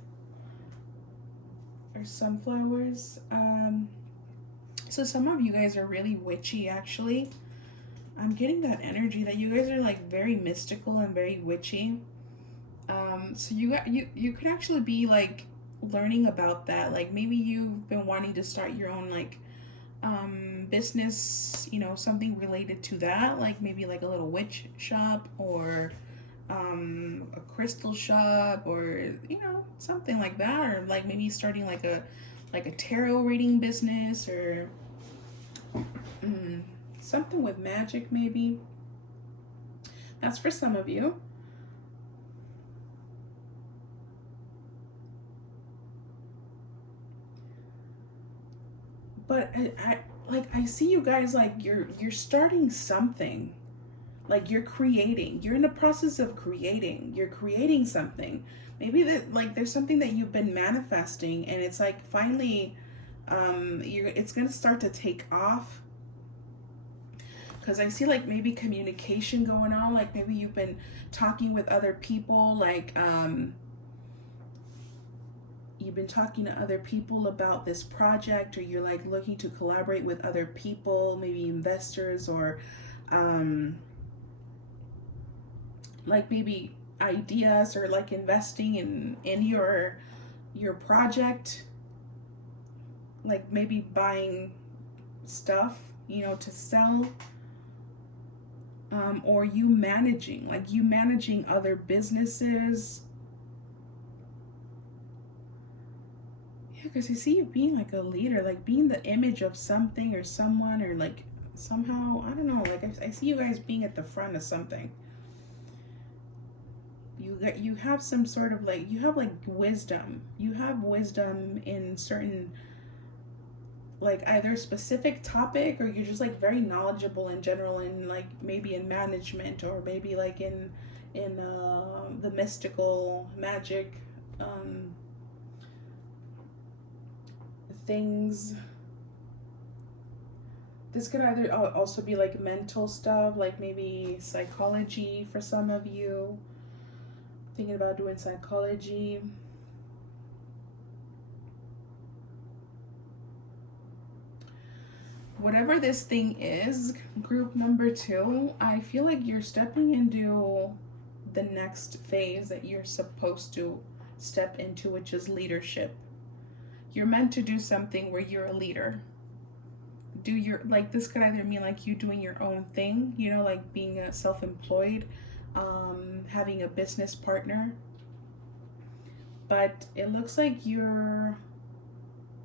or sunflowers. So some of you guys are really witchy, actually. I'm getting that energy that you guys are like very mystical and very witchy. So you could actually be like learning about that. Like maybe you've been wanting to start your own like business, you know, something related to that, like maybe like a little witch shop or a crystal shop or you know something like that, or like maybe starting like a tarot reading business or something with magic. Maybe that's for some of you. But I see you guys like you're starting something. Like you're creating, you're in the process of creating, you're creating something. Maybe that like there's something that you've been manifesting and it's like finally it's gonna start to take off. Because I see like maybe communication going on, like maybe you've been talking with other people, like you've been talking to other people about this project, or you're like looking to collaborate with other people, maybe investors, or like maybe ideas, or like investing in your project, like maybe buying stuff, you know, to sell, or you managing other businesses. Yeah, because I see you being like a leader, like being the image of something or someone, or like somehow, I don't know, like I see you guys being at the front of something. You have some sort of like, you have like wisdom. You have wisdom in certain, like either specific topic, or you're just like very knowledgeable in general, in like maybe in management, or maybe like in the mystical magic things. This could either also be like mental stuff, like maybe psychology for some of you, thinking about doing psychology. Whatever this thing is, group number 2, I feel like you're stepping into the next phase that you're supposed to step into, which is leadership. You're meant to do something where you're a leader. Do your, like, this could either mean like you doing your own thing, you know, like being a self-employed, having a business partner. But it looks like you're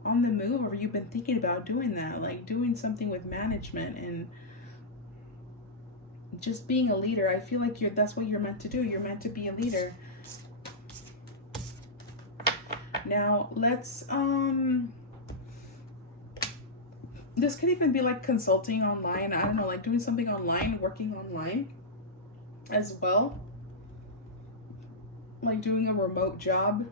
on the move, or you've been thinking about doing that, like doing something with management and just being a leader. I feel like that's what you're meant to do. You're meant to be a leader. Now let's this could even be like consulting online, I don't know, like doing something online, working online as well, like doing a remote job.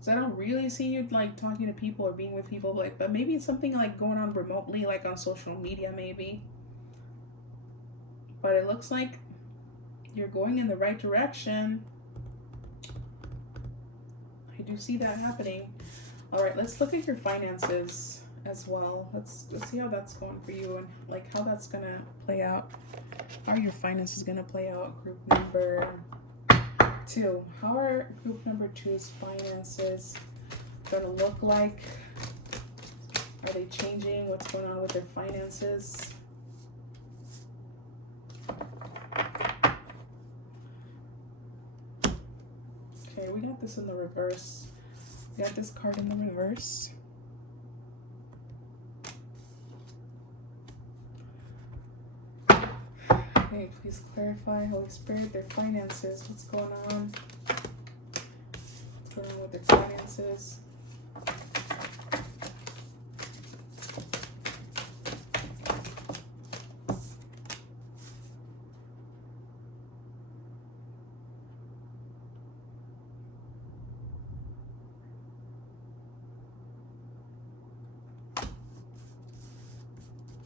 So I don't really see you like talking to people or being with people, like, but maybe it's something like going on remotely, like on social media maybe. But it looks like you're going in the right direction. I do see that happening. All right, let's look at your finances as well. Let's see how that's going for you, and like how that's gonna play out. How are your finances gonna play out, group number 2? How are group number 2's finances gonna look like? Are they changing? What's going on with their finances? Okay, we got this in the reverse. We got this card in the reverse. Okay, please clarify, Holy Spirit, their finances. What's going on? What's going on with their finances?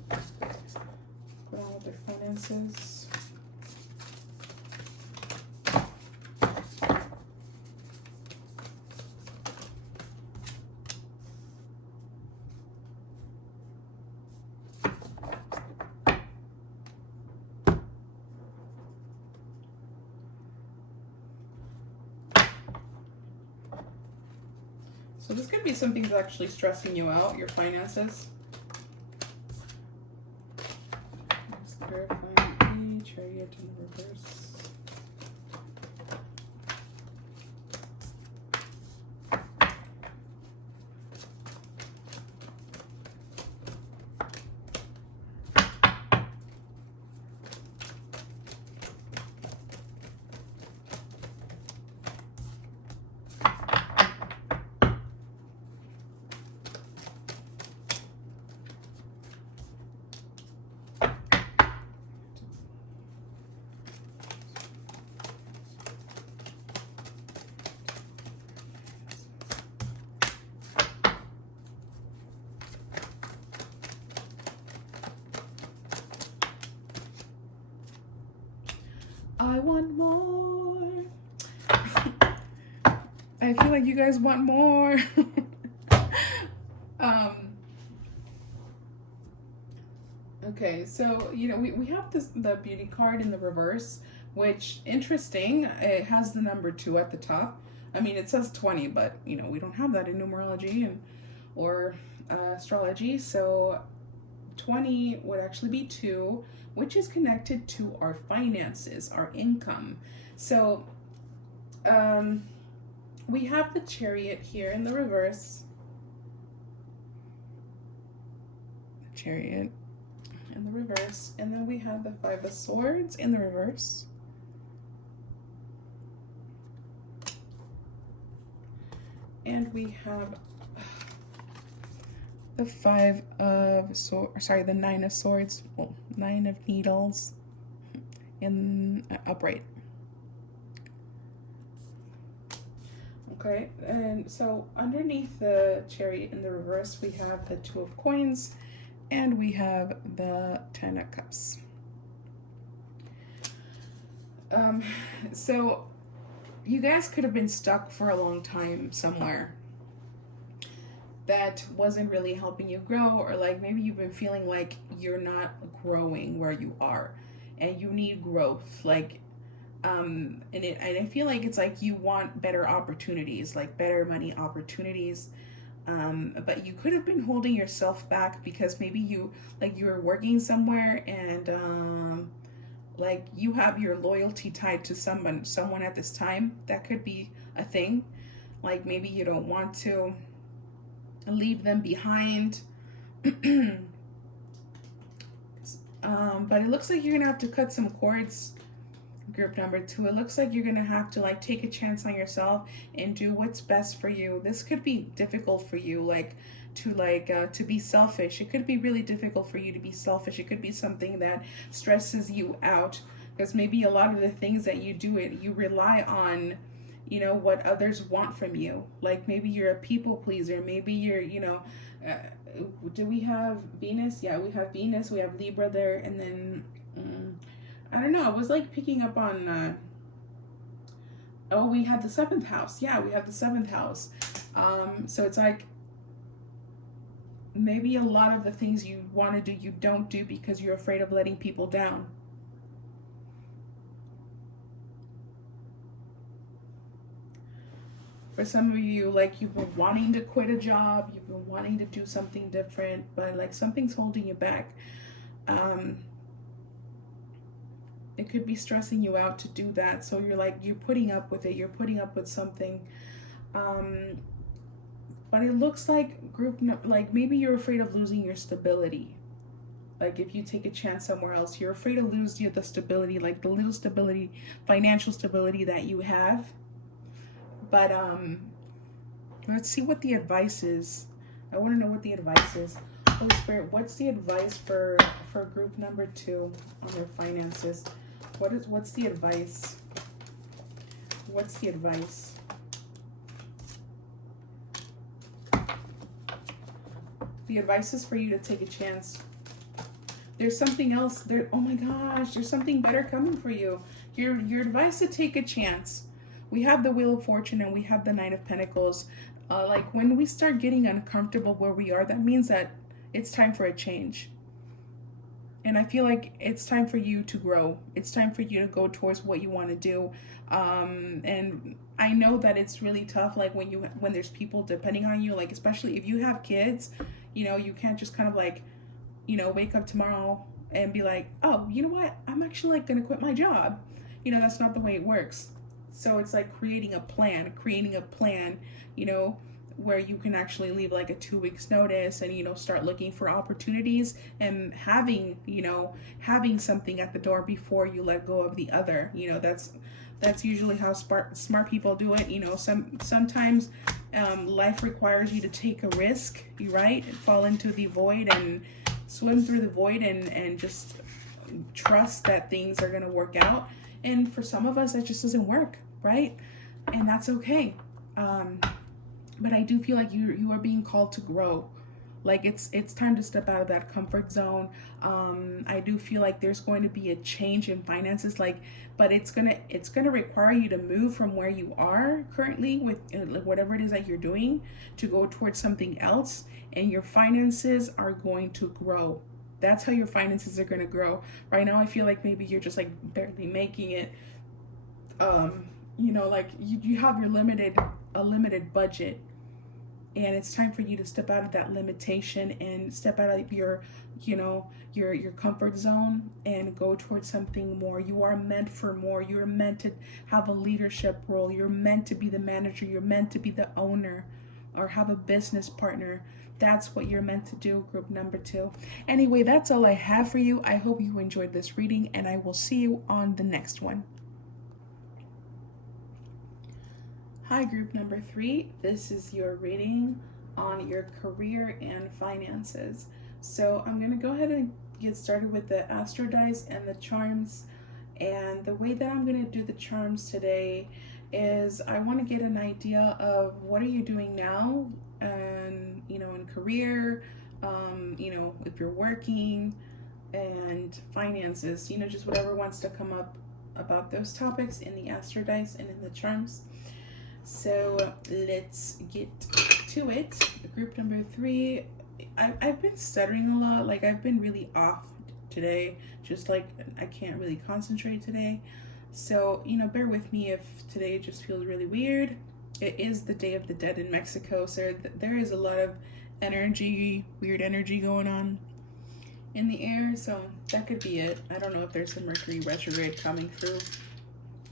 What's going on with their finances? So this could be something that's actually stressing you out, your finances. Let's clarify the Chariot in the reverse. I want more. I feel like you guys want more. um, okay, so we have the beauty card in the reverse, which interesting. It has the number 2 at the top. I mean, it says 20, but we don't have that in numerology and or astrology. So 20 would actually be 2, which is connected to our finances, our income. So we have the Chariot here in the reverse. The Chariot in the reverse. And then we have the 5 of Swords in the reverse. And we have the 5 of Swords, sorry, the 9 of Swords, well, 9 of Needles in upright. Okay, and so underneath the Chariot in the reverse, we have the 2 of Coins, and we have the 10 of Cups. So you guys could have been stuck for a long time somewhere that wasn't really helping you grow, or like maybe you've been feeling like you're not growing where you are and you need growth, like and I feel like it's like you want better opportunities, like better money opportunities, but you could have been holding yourself back because maybe you were working somewhere and like you have your loyalty tied to someone at this time. That could be a thing, like maybe you don't want to leave them behind. But it looks like you're gonna have to cut some cords, group number 2. It looks like you're gonna have to like take a chance on yourself and do what's best for you. This could be difficult for you, like to be selfish. It could be really difficult for you to be selfish. It could be something that stresses you out, because maybe a lot of the things that you do, you rely on what others want from you. Like maybe you're a people pleaser, maybe you're do we have Venus? Yeah, we have Venus, we have Libra there, and then I don't know, I was like picking up on oh, we had the 7th house. Yeah, we have the 7th house. So it's like maybe a lot of the things you want to do, you don't do because you're afraid of letting people down. For some of you, like you've been wanting to quit a job, you've been wanting to do something different, but like something's holding you back. It could be stressing you out to do that. So you're putting up with it. You're putting up with something. But it looks like like maybe you're afraid of losing your stability. Like if you take a chance somewhere else, you're afraid to lose the stability, like the little stability, financial stability that you have. But let's see what the advice is. I want to know what the advice is. Holy Spirit, what's the advice for group number 2 on their finances? What's the advice? What's the advice? The advice is for you to take a chance. There's something else there. Oh my gosh, there's something better coming for you. Your advice to take a chance. We have the Wheel of Fortune and we have the Knight of Pentacles. Like when we start getting uncomfortable where we are, that means that it's time for a change. And I feel like it's time for you to grow. It's time for you to go towards what you want to do. And I know that it's really tough, like when there's people depending on you, like especially if you have kids, you can't just kind of like, wake up tomorrow and be like, oh, you know what? I'm actually like going to quit my job. That's not the way it works. So it's like creating a plan, where you can actually leave like a 2 weeks notice and, start looking for opportunities and having something at the door before you let go of the other. That's usually how smart people do it. Sometimes life requires you to take a risk, right? Fall into the void and swim through the void and just trust that things are going to work out. And for some of us, that just doesn't work, right? And that's okay. But I do feel like you are being called to grow. Like it's time to step out of that comfort zone. I do feel like there's going to be a change in finances, like, but it's gonna require you to move from where you are currently with whatever it is that you're doing to go towards something else, and your finances are going to grow. That's how your finances are going to grow. Right now, I feel like maybe you're just like barely making it. Like you have a limited budget, and it's time for you to step out of that limitation and step out of your comfort zone and go towards something more. You are meant for more. You're meant to have a leadership role. You're meant to be the manager. You're meant to be the owner or have a business partner. That's what you're meant to do, group number 2. Anyway, that's all I have for you. I hope you enjoyed this reading, and I will see you on the next one. Hi, group number 3. This is your reading on your career and finances. So I'm going to go ahead and get started with the astro dice and the charms. And the way that I'm going to do the charms today is I want to get an idea of what are you doing now, and in career, if you're working, and finances, just whatever wants to come up about those topics in the astro dice and in the charms. So let's get to it. Group number 3, I've been stuttering a lot. Like, I've been really off today. Just like I can't really concentrate today. So, bear with me if today just feels really weird. It is the Day of the Dead in Mexico, so there is a lot of weird energy going on in the air. So that could be it. I don't know if there's a Mercury retrograde coming through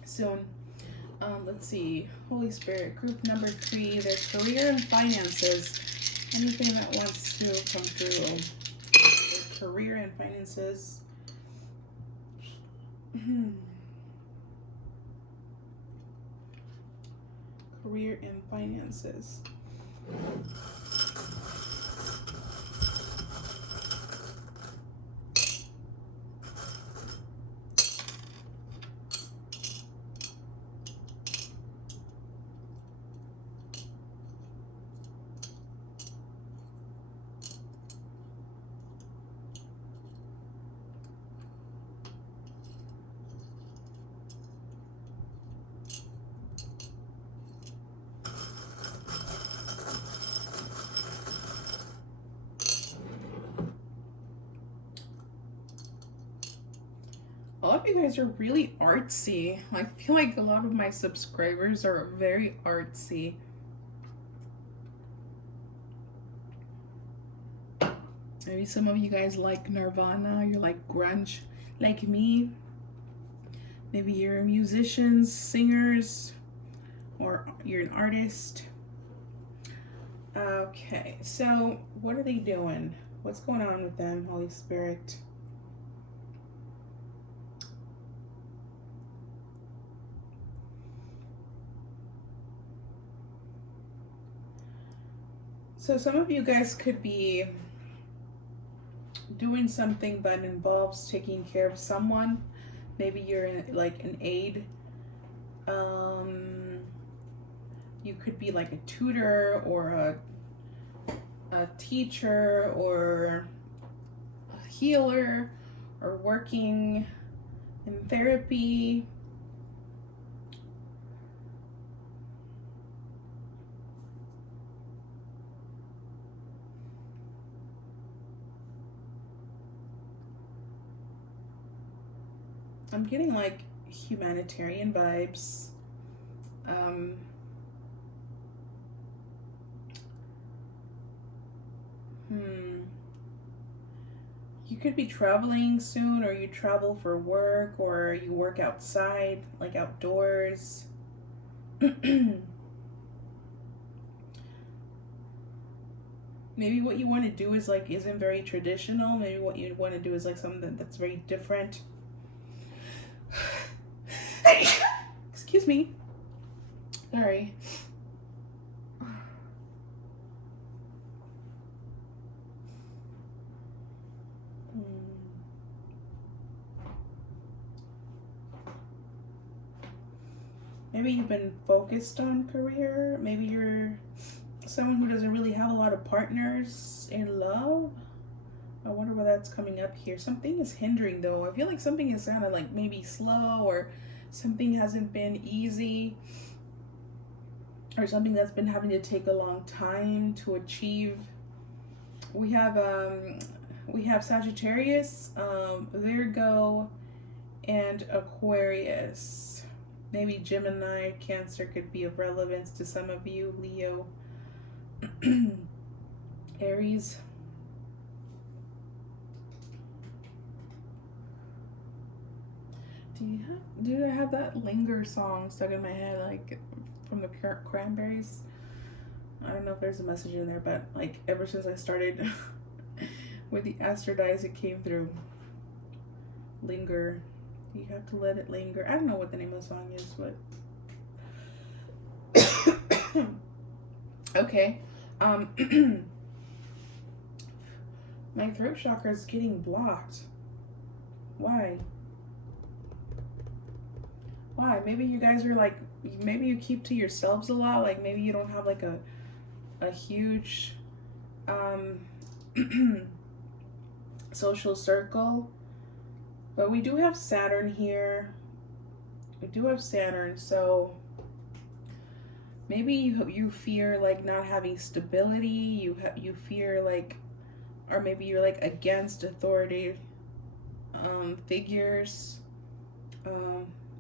soon. Let's see. Holy Spirit, group number 3, there's career and finances. Anything that wants to come through. Career and finances. Career and finances. A lot of you guys are really artsy. I feel like a lot of my subscribers are very artsy. Maybe some of you guys like Nirvana, you're like grunge, like me. Maybe you're musicians, singers, or you're an artist. Okay, so what are they doing? What's going on with them, Holy Spirit? So some of you guys could be doing something that involves taking care of someone. Maybe you're like an aide. You could be like a tutor or a teacher or a healer or working in therapy. I'm getting like humanitarian vibes. You could be traveling soon, or you travel for work, or you work outside, like outdoors. Maybe what you want to do is like isn't very traditional. Maybe what you want to do is like something that's very different. Excuse me. Sorry. Maybe you've been focused on career. Maybe you're someone who doesn't really have a lot of partners in love. I wonder why that's coming up here. Something is hindering though. I feel like something is kind of like maybe slow, or something hasn't been easy, or something that's been having to take a long time to achieve. We have Sagittarius, Virgo, and Aquarius. Maybe Gemini, Cancer could be of relevance to some of you. Leo, Aries. Do I have that Linger song stuck in my head, like from the Cranberries? I don't know if there's a message in there, but like ever since I started with the Astrodize, it came through. Linger. You have to let it linger. I don't know what the name of the song is, but okay. My throat chakra is getting blocked. Why? Why? Maybe you guys are like, maybe you keep to yourselves a lot. Like maybe you don't have like a huge social circle. But we do have Saturn here. We do have Saturn, so maybe you fear like not having stability. You fear like, or maybe you're like against authority figures.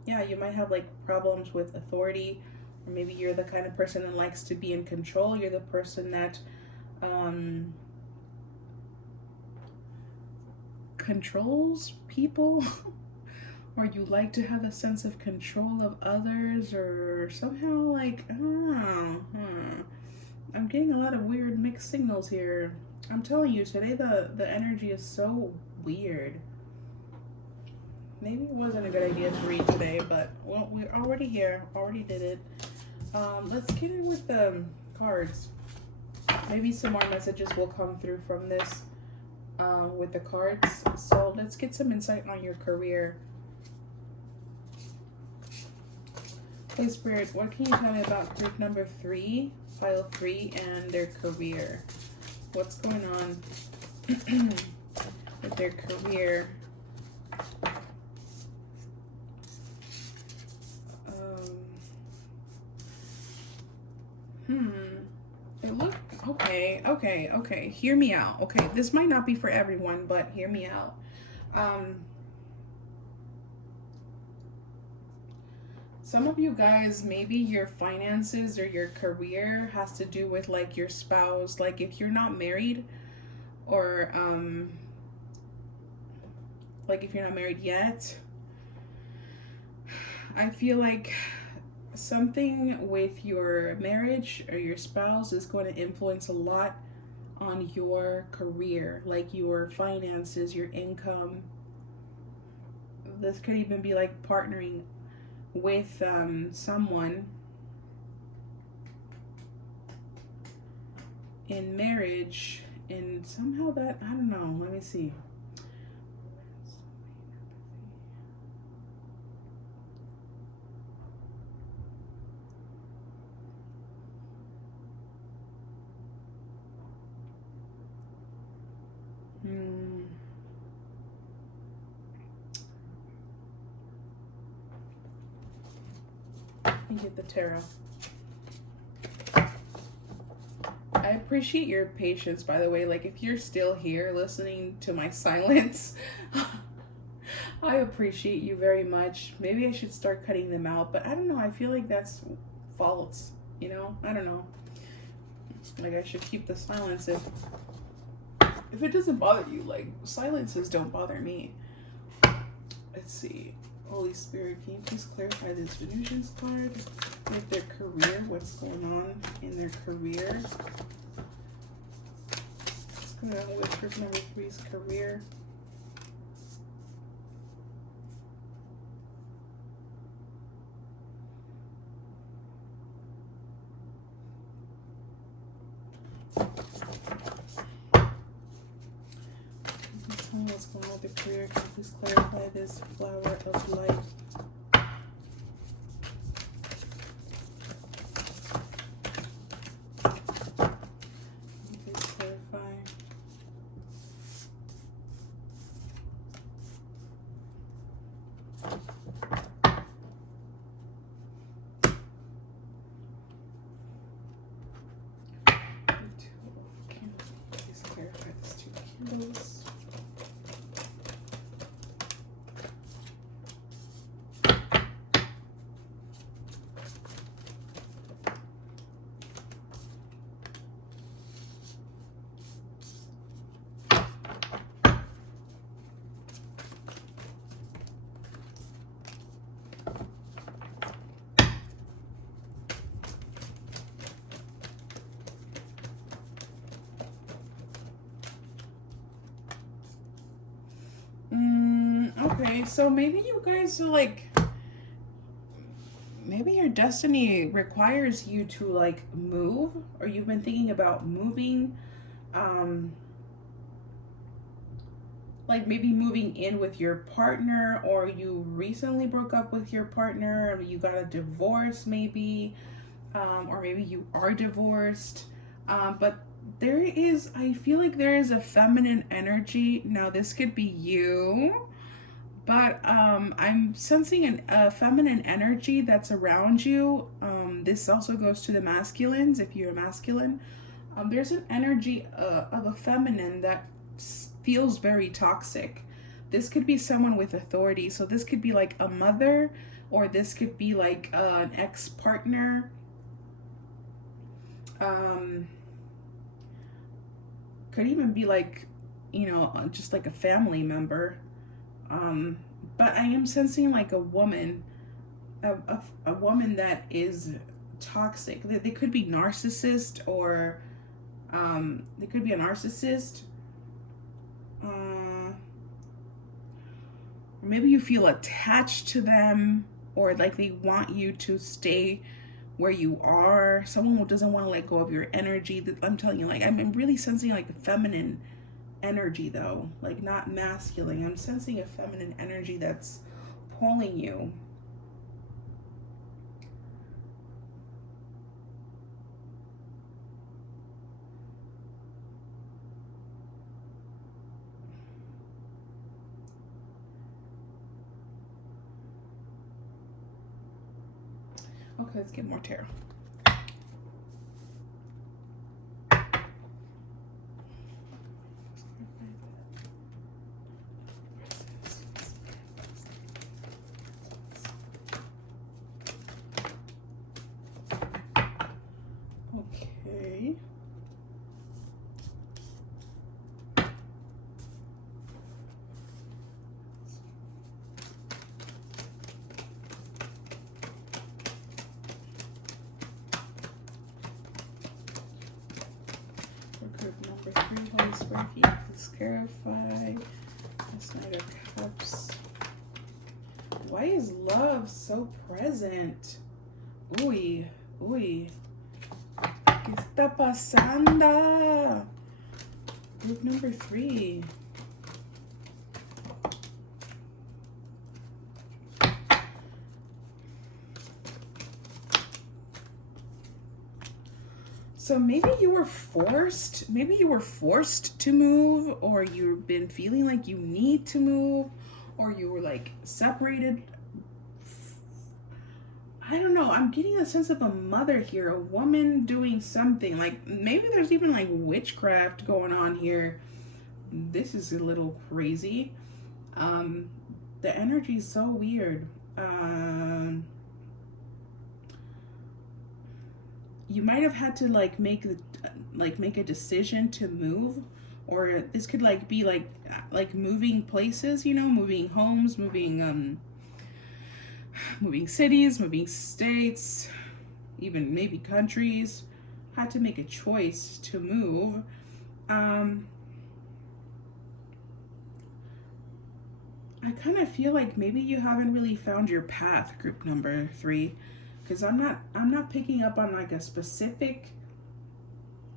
Yeah, you might have like problems with authority, or maybe you're the kind of person that likes to be in control. You're the person that controls people or you like to have a sense of control of others, or somehow like, I don't know. I'm getting a lot of weird mixed signals here. I'm telling you, today the energy is so weird. Maybe it wasn't a good idea to read today, but well, we're already here, already did it. Let's get in with the cards. Maybe some more messages will come through from this with the cards. So let's get some insight on your career. Hey Spirit, what can you tell me about group number 3, pile 3, and their career? What's going on with their career? It look okay. Hear me out. Okay, this might not be for everyone, but hear me out. Some of you guys, maybe your finances or your career has to do with like your spouse. Like if you're not married, or like if you're not married yet, I feel like something with your marriage or your spouse is going to influence a lot on your career, like your finances, your income. This could even be like partnering with someone in marriage, and somehow that, I don't know, let me see. Let me get the tarot. I appreciate your patience, by the way. Like if you're still here listening to my silence, I appreciate you very much. Maybe I should start cutting them out, but I don't know. I feel like that's false, you know? I don't know. Like I should keep the silence if it doesn't bother you. Like silences don't bother me. Let's see. Holy Spirit, can you please clarify this Venusian's card with their career? What's going on in their career? What's going on with group number 3's career? What's going on with the career? Can you please clarify this flower of life? Okay, so maybe you guys are like, maybe your destiny requires you to like move, or you've been thinking about moving. Um, like maybe moving in with your partner, or you recently broke up with your partner, or you got a divorce maybe, or maybe you are divorced. But there is, I feel like there is a feminine energy. Now, this could be you, but I'm sensing a feminine energy that's around you. This also goes to the masculines if you're a masculine. There's an energy of a feminine that feels very toxic. This could be someone with authority. So this could be like a mother, or this could be like an ex partner. Could even be like, just like a family member. But I am sensing like a woman, a woman that is toxic. They could be narcissist, or they could be a narcissist. Maybe you feel attached to them, or like they want you to stay where you are. Someone who doesn't want to let go of your energy. I'm telling you, like, I'm really sensing like a feminine energy though, like not masculine. I'm sensing a feminine energy that's pulling you. Okay, let's get more tarot. Okay. Group number 3, Holy Spirit, please clarify. This Knight of Cups. Why is love so present? Uy, uy. ¿Qué está pasando? Group number 3. So maybe you were forced to move, or you've been feeling like you need to move, or you were like separated. I don't know. I'm getting a sense of a mother here, a woman doing something. Like maybe there's even like witchcraft going on here. This is a little crazy. The energy is so weird. You might have had to like make a decision to move, or this could like be like moving places, moving homes, moving cities, moving states, even maybe countries. Had to make a choice to move. I kind of feel like maybe you haven't really found your path, group number 3, because I'm not picking up on like a specific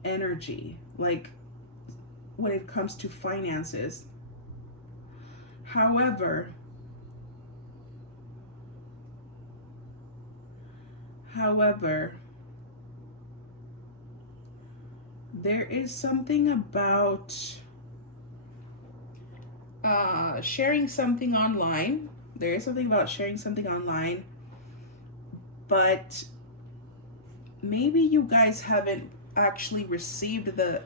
energy, like when it comes to finances. However, there is something about sharing something online. There is something about sharing something online, but maybe you guys haven't actually received the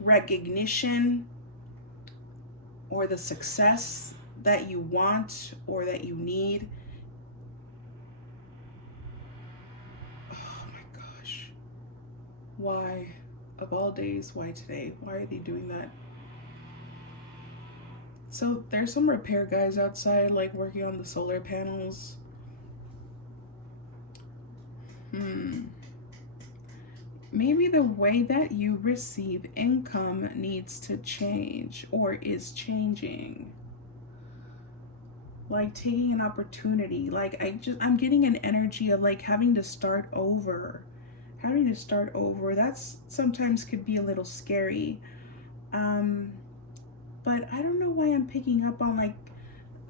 recognition or the success that you want or that you need. Oh my gosh. Why? Of all days, why today? Why are they doing that? So there's some repair guys outside, like working on the solar panels. Maybe the way that you receive income needs to change or is changing. like taking an opportunity. Like I'm getting an energy of like having to start over. Having to start over. That's sometimes could be a little scary. Um, but I don't know why I'm picking up on like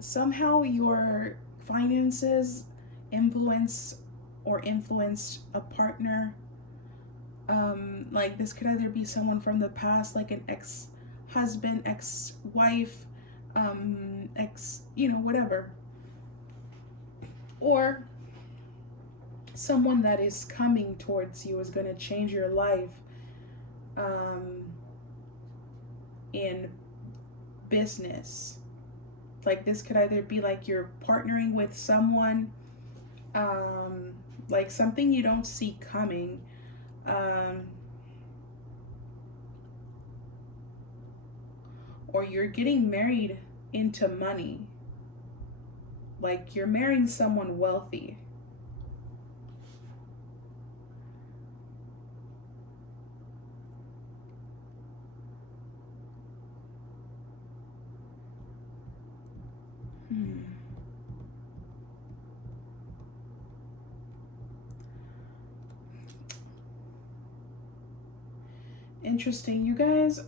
somehow your finances influence or influenced a partner. Like this could either be someone from the past, like an ex-husband, ex-wife, ex, whatever, or someone that is coming towards you is going to change your life, um, in business. Like this could either be like you're partnering with someone, like something you don't see coming, um, or you're getting married into money. Like you're marrying someone wealthy. Interesting, you guys.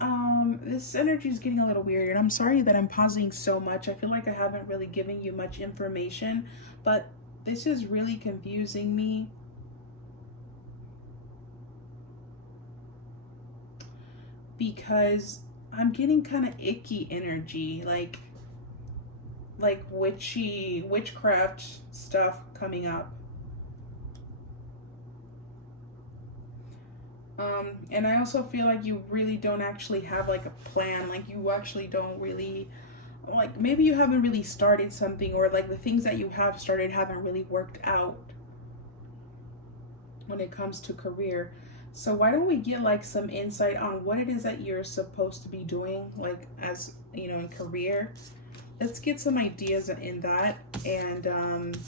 This energy is getting a little weird, and I'm sorry that I'm pausing so much. I feel like I haven't really given you much information, but this is really confusing me. Because I'm getting kind of icky energy, like witchcraft stuff coming up. And I also feel like you really don't actually have like a plan. Like you actually don't really, like maybe you haven't really started something, or like the things that you have started haven't really worked out when it comes to career. So why don't we get like some insight on what it is that you're supposed to be doing, like as in career. Let's get some ideas in that. And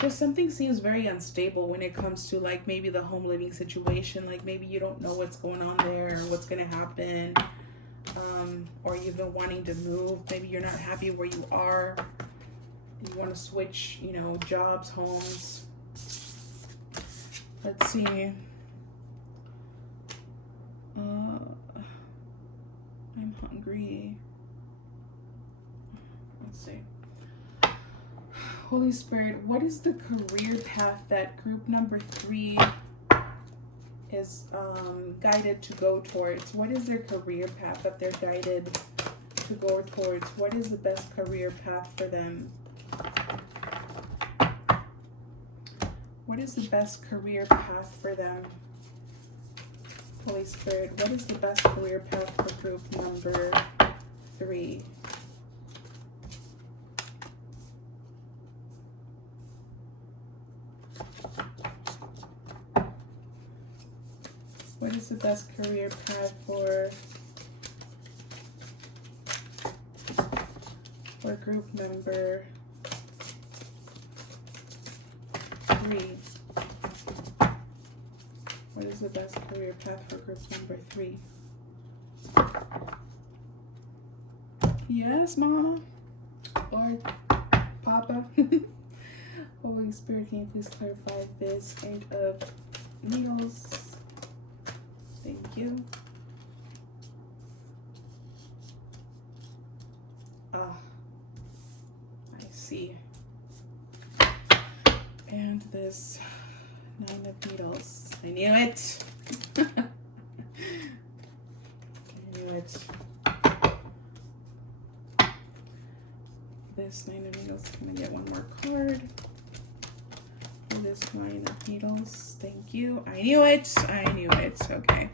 just something seems very unstable when it comes to like maybe the home living situation. Like maybe you don't know what's going on there or what's going to happen, or you've been wanting to move. Maybe you're not happy where you are, you want to switch jobs, homes. Let's see. I'm hungry. Let's see. Holy Spirit, what is the career path that group number 3 is guided to go towards? What is their career path that they're guided to go towards? What is the best career path for them? What is the best career path for them? Holy Spirit, what is the best career path for group number 3? What is the best career path for group number 3? What is the best career path for group number 3? Yes, Mama? Or Papa? Holy Spirit, can you please clarify this 8 of needles? Thank you. Ah, I see. And this 9 of needles. I knew it. I knew it. This 9 of needles. I'm gonna get one more card. For this 9 of needles. Thank you. I knew it. I knew it. Okay.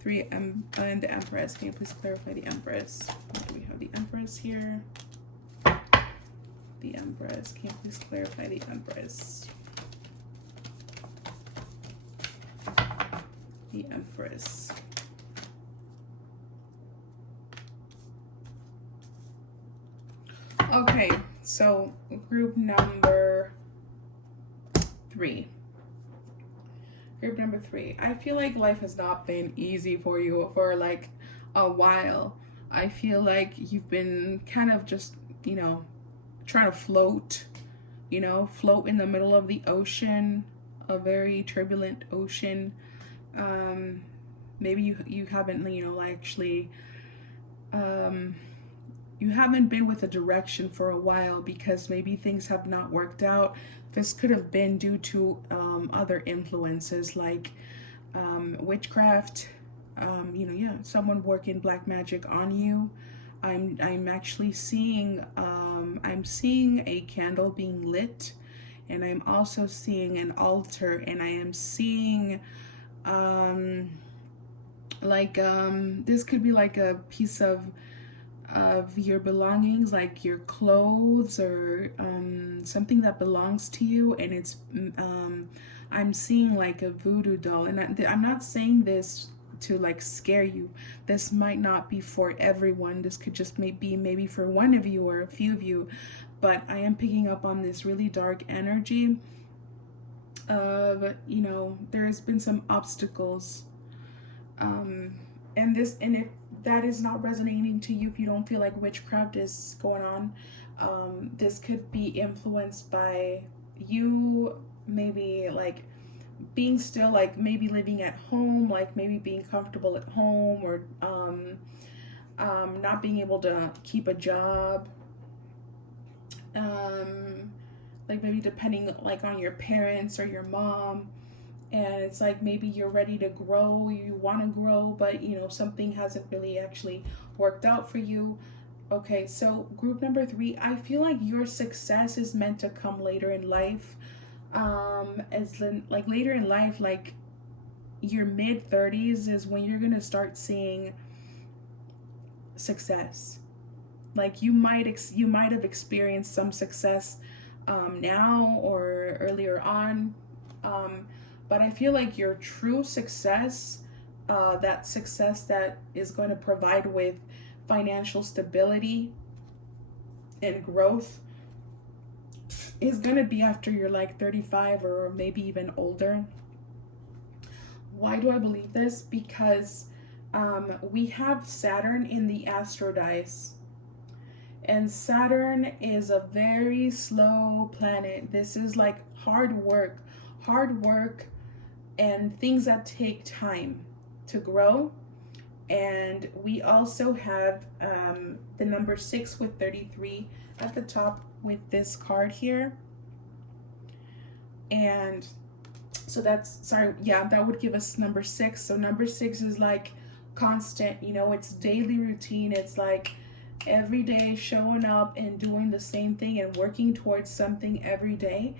3 and the Empress. Can you please clarify the Empress? We have the Empress here. The Empress. Can you please clarify the Empress? The Empress. Okay, so group number 3. Group number 3. I feel like life has not been easy for you for like a while. I feel like you've been kind of just, trying to float, you know, float in the middle of the ocean, a very turbulent ocean. Maybe you haven't, you know, like actually, um, you haven't been with a direction for a while because maybe things have not worked out. This could have been due to other influences like witchcraft. You know, yeah, someone working black magic on you. I'm actually seeing I'm seeing a candle being lit, and I'm also seeing an altar, and I am seeing um this could be like a piece of your belongings, like your clothes or something that belongs to you, and it's I'm seeing like a voodoo doll, and I'm not saying this to like scare you. This might not be for everyone. This could just maybe for one of you or a few of you, but I am picking up on this really dark energy of, you know, there has been some obstacles, and if that is not resonating to you, if you don't feel like witchcraft is going on, this could be influenced by you maybe like being still, like maybe living at home, like maybe being comfortable at home, or not being able to keep a job, like maybe depending like on your parents or your mom, and it's like maybe you're ready to grow, you want to grow, but you know something hasn't really actually worked out for you. Okay, so group number 3, I feel like your success is meant to come later in life. Like later in life, like your mid 30s is when you're gonna start seeing success. Like you might have experienced some success now or earlier on, um, but I feel like your true success, that success that is going to provide with financial stability and growth, is going to be after you're like 35 or maybe even older. Why do I believe this? Because we have Saturn in the astro dice. And Saturn is a very slow planet. This is like hard work, and things that take time to grow. And we also have the number 6 with 33 at the top with this card here. And so that's, sorry, yeah, that would give us number 6. So number 6 is like constant, you know, it's daily routine. It's like every day showing up and doing the same thing and working towards something every day.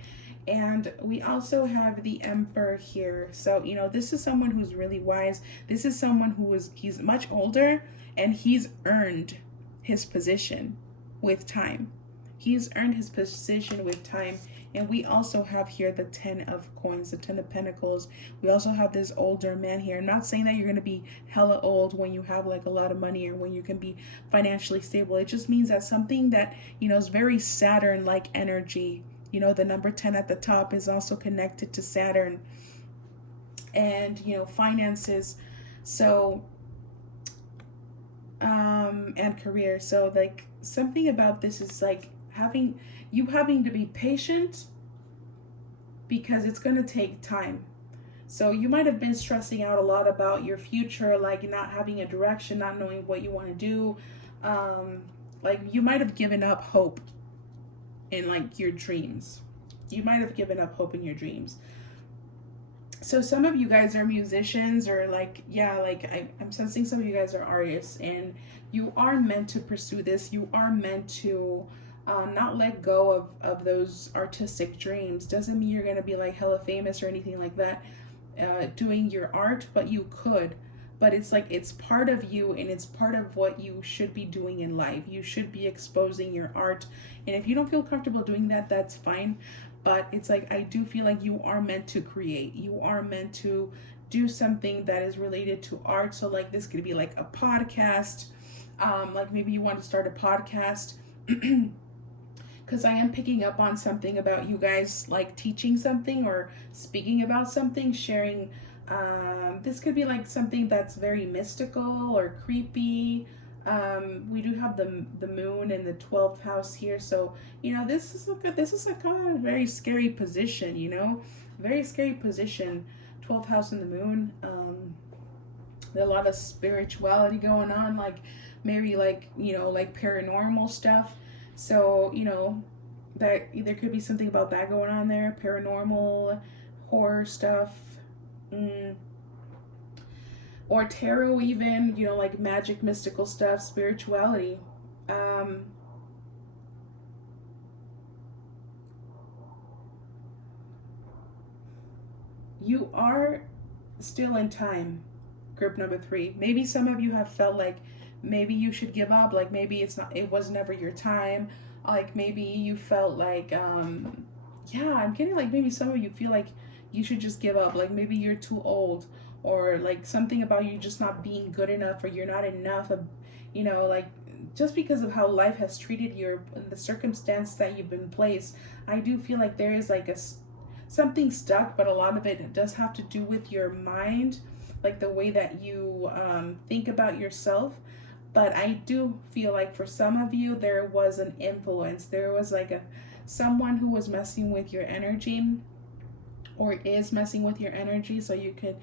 And we also have the Emperor here. So, you know, this is someone who's really wise. This is someone he's much older, and he's earned his position with time. He's earned his position with time. And we also have here the 10 of coins, the 10 of pentacles. We also have this older man here. I'm not saying that you're going to be hella old when you have like a lot of money or when you can be financially stable. It just means that something that, you know, is very Saturn-like energy. You know, the number 10 at the top is also connected to Saturn and, you know, finances. So, and career. So like something about this is like having to be patient, because it's going to take time. So you might have been stressing out a lot about your future, like not having a direction, not knowing what you want to do. Like you might have given up hope in like your dreams. You might have given up hope in your dreams. So some of you guys are musicians, or like, yeah, like I'm sensing some of you guys are artists, and you are meant to pursue this. You are meant to not let go of those artistic dreams. Doesn't mean you're going to be like hella famous or anything like that doing your art, but you could. But it's like, it's part of you, and it's part of what you should be doing in life. You should be exposing your art. And if you don't feel comfortable doing that, that's fine. But it's like, I do feel like you are meant to create. You are meant to do something that is related to art. So like this could be like a podcast. Like maybe you want to start a podcast. Because I am picking up on something about you guys like teaching something or speaking about something, sharing. This could be like something that's very mystical or creepy. We do have the moon in the 12th house here, so this is a kind of very scary position. Very scary position. 12th house in the moon. There's a lot of spirituality going on, like maybe like like paranormal stuff. So that there could be something about that going on there, paranormal, horror stuff. Mm. Or tarot, even like magic, mystical stuff, spirituality. um you are still in time, group number 3. Maybe some of you have felt like maybe you should give up, like maybe it was never your time, like maybe you felt like yeah, I'm getting like maybe some of you feel like you should just give up, like maybe you're too old, or like something about you just not being good enough, or you're not enough of, like just because of how life has treated you, the circumstance that you've been placed. I do feel like there is like something stuck, but a lot of it does have to do with your mind, like the way that you think about yourself. But I do feel like for some of you, there was an influence. There was like someone who was messing with your energy, or is messing with your energy. So you could,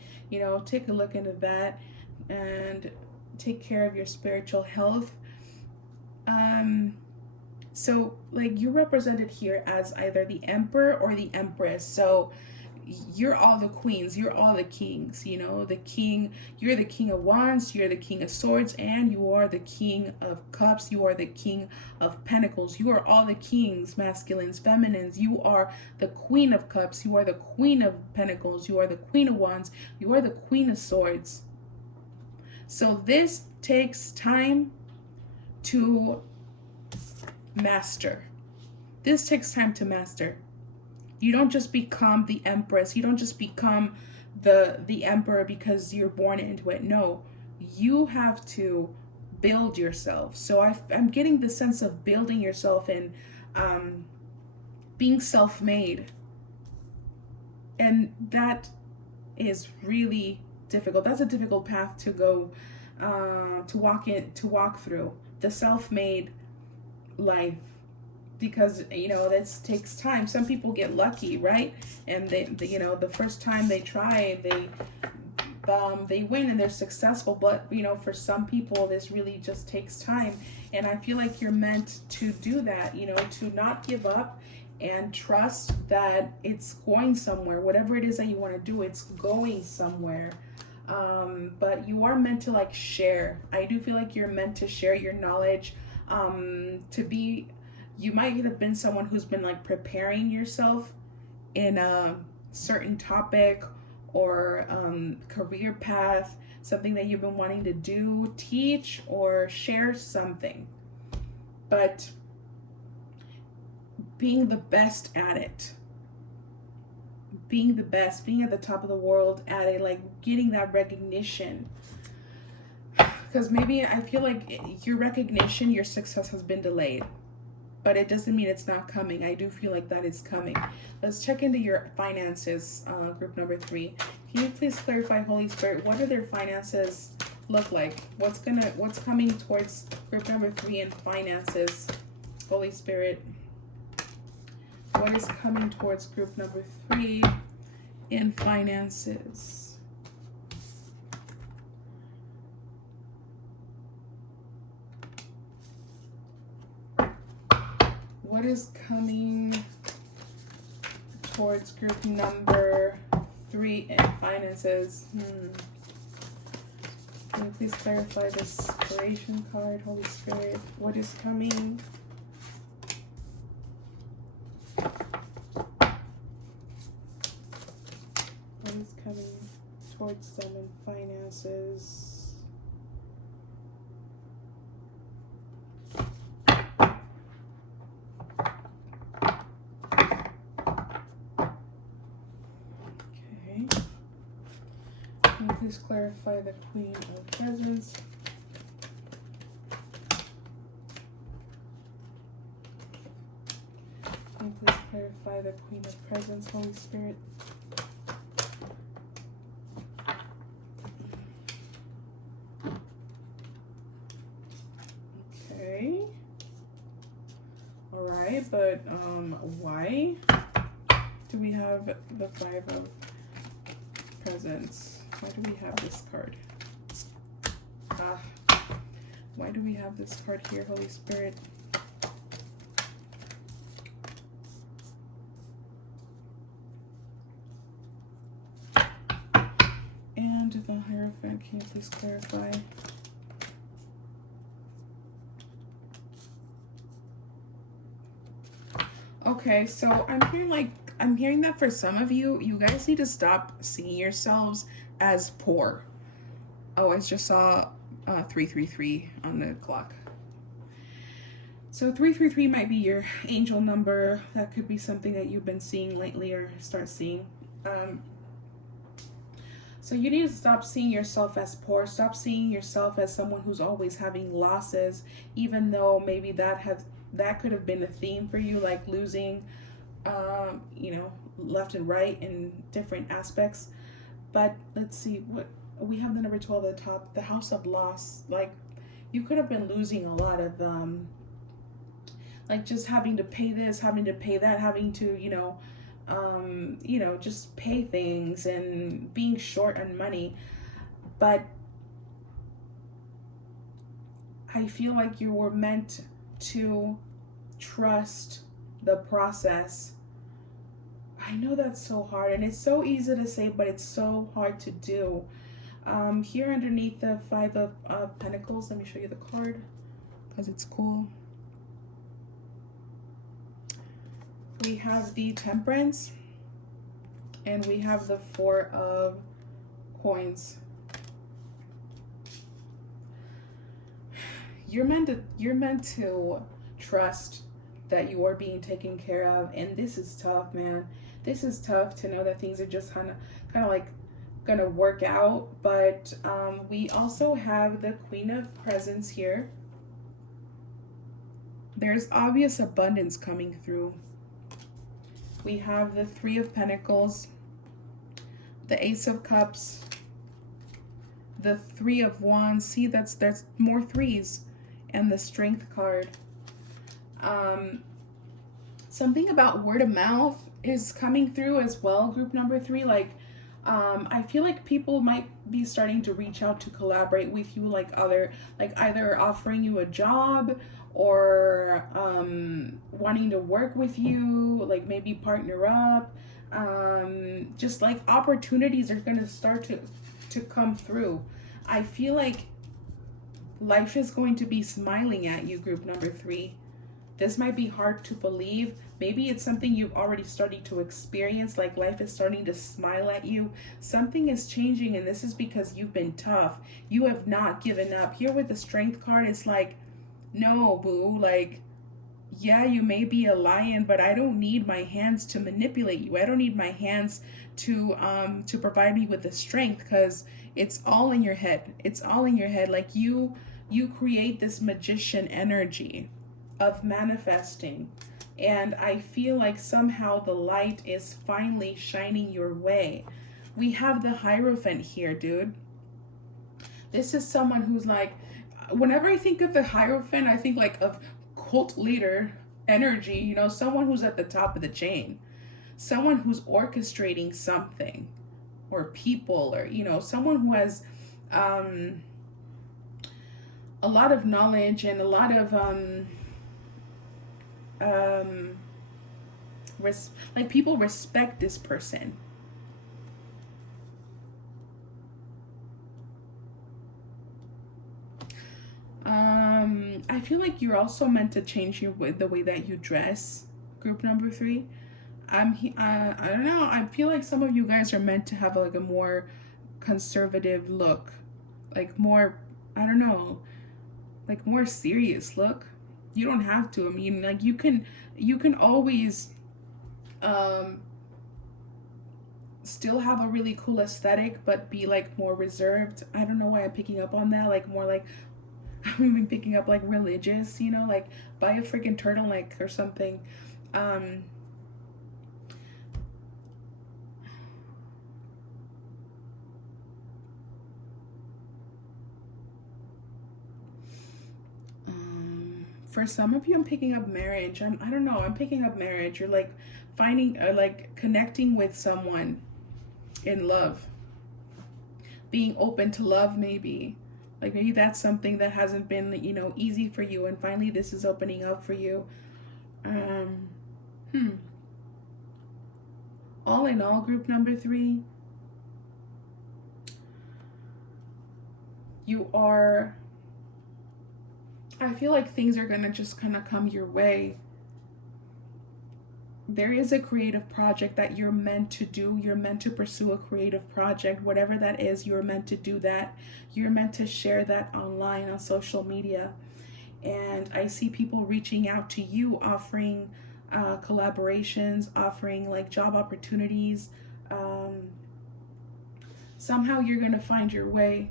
take a look into that and take care of your spiritual health. So like you're represented here as either the emperor or the empress. So you're all the queens, you're all the kings, the king, you're the king of wands, you're the king of swords, and you are the king of cups, you are the king of pentacles, you are all the kings, masculines, feminines, you are the queen of cups, you are the queen of pentacles, you are the queen of wands, you are the queen of swords. So this takes time to master. This takes time to master. You don't just become the empress. You don't just become the emperor because you're born into it. No, you have to build yourself. So I'm getting the sense of building yourself and being self-made. And that is really difficult. That's a difficult path to go, to walk through. The self-made life, because this takes time. Some people get lucky, right? And they the first time they try, they win and they're successful. But for some people, this really just takes time. And I feel like you're meant to do that, to not give up and trust that it's going somewhere. Whatever it is that you want to do, it's going somewhere. But you are meant to like share. I do feel like you're meant to share your knowledge, you might have been someone who's been like preparing yourself in a certain topic or career path, something that you've been wanting to do, teach, or share something. But being the best at it, being the best, being at the top of the world at it, like getting that recognition. Because maybe I feel like your recognition, your success has been delayed, but it doesn't mean it's not coming. I do feel like that is coming. Let's check into your finances, group number 3. Can you please clarify, Holy Spirit, what do their finances look like? What's coming towards group number 3 in finances? Holy Spirit, what is coming towards group number 3 in finances? What is coming towards group number 3 in finances? Can you please clarify this inspiration card, Holy Spirit? What is coming? What is coming towards them in finances? Please clarify the Queen of Presents. Can you please clarify the Queen of Presents, Holy Spirit? Why do we have the Five of Presents? Why do we have this card? Why do we have this card here, Holy Spirit? And the Hierophant, can you please clarify? Okay, so I'm hearing that for some of you, you guys need to stop seeing yourselves as poor. Oh, I just saw 333 on the clock. So 333 might be your angel number. That could be something that you've been seeing lately or start seeing. So you need to stop seeing yourself as poor. Stop seeing yourself as someone who's always having losses, even though maybe that could have been a theme for you, like losing, you know, left and right in different aspects. But let's see, what we have the number 12 at the top, the House of Loss. Like you could have been losing a lot of, like just having to pay this, having to pay that, having to, you know, just pay things and being short on money. But I feel like you were meant to trust the process. I know that's so hard, and it's so easy to say, but it's so hard to do. Here underneath the Five of Pentacles, let me show you the card because it's cool. We have the Temperance, and we have the Four of Coins. You're meant to trust that you are being taken care of, and this is tough, man. This is tough to know that things are just kind of like gonna work out. But we also have the Queen of Presents here. There's obvious abundance coming through. We have the Three of Pentacles, the Ace of Cups, the Three of Wands. See, there's more threes, and the Strength card. Something about word of mouth is coming through as well, group number 3. Like I feel like people might be starting to reach out to collaborate with you, like either offering you a job or wanting to work with you, like maybe partner up. Just like opportunities are going to start to come through. I feel like life is going to be smiling at you, group number 3. This might be hard to believe. Maybe it's something you've already started to experience, like life is starting to smile at you. Something is changing, and this is because you've been tough. You have not given up. Here with the Strength card, it's like, no, boo, like, yeah, you may be a lion, but I don't need my hands to manipulate you. I don't need my hands to provide me with the strength, because it's all in your head. It's all in your head. Like you create this magician energy of manifesting, and I feel like somehow the light is finally shining your way. We have the Hierophant here, dude. This is someone who's like, whenever I think of the Hierophant, I think like of cult leader energy, you know, someone who's at the top of the chain, someone who's orchestrating something, or people, or, you know, someone who has a lot of knowledge and a lot of like people respect this person. I feel like you're also meant to change the way that you dress, group number 3. I don't know, I feel like some of you guys are meant to have like a more conservative look, like more, I don't know, like more serious look. You don't have to. I mean, like you can always still have a really cool aesthetic, but be like more reserved. I don't know why I'm picking up on that, like more like I'm even picking up like religious, you know, like buy a freaking turtleneck or something. For some of you, I'm picking up marriage. I don't know. I'm picking up marriage. You're like finding, like connecting with someone in love, being open to love, maybe. Like maybe that's something that hasn't been, you know, easy for you, and finally this is opening up for you. Um, hmm. All in all, group number 3, you are, I feel like things are gonna just kind of come your way. There is a creative project that you're meant to do. You're meant to pursue a creative project, whatever that is. You're meant to do that. You're meant to share that online on social media. And I see people reaching out to you, offering collaborations, offering like job opportunities. Um, Somehow you're going to find your way.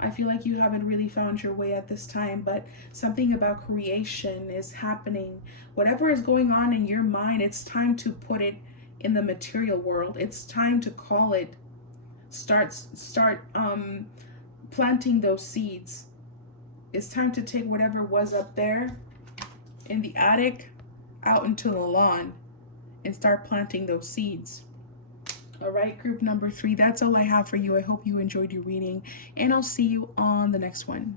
I feel like you haven't really found your way at this time, but something about creation is happening. Whatever is going on in your mind, it's time to put it in the material world. It's time to call it. Start planting those seeds. It's time to take whatever was up there in the attic out into the lawn and start planting those seeds. All right, group number 3, that's all I have for you. I hope you enjoyed your reading, and I'll see you on the next one.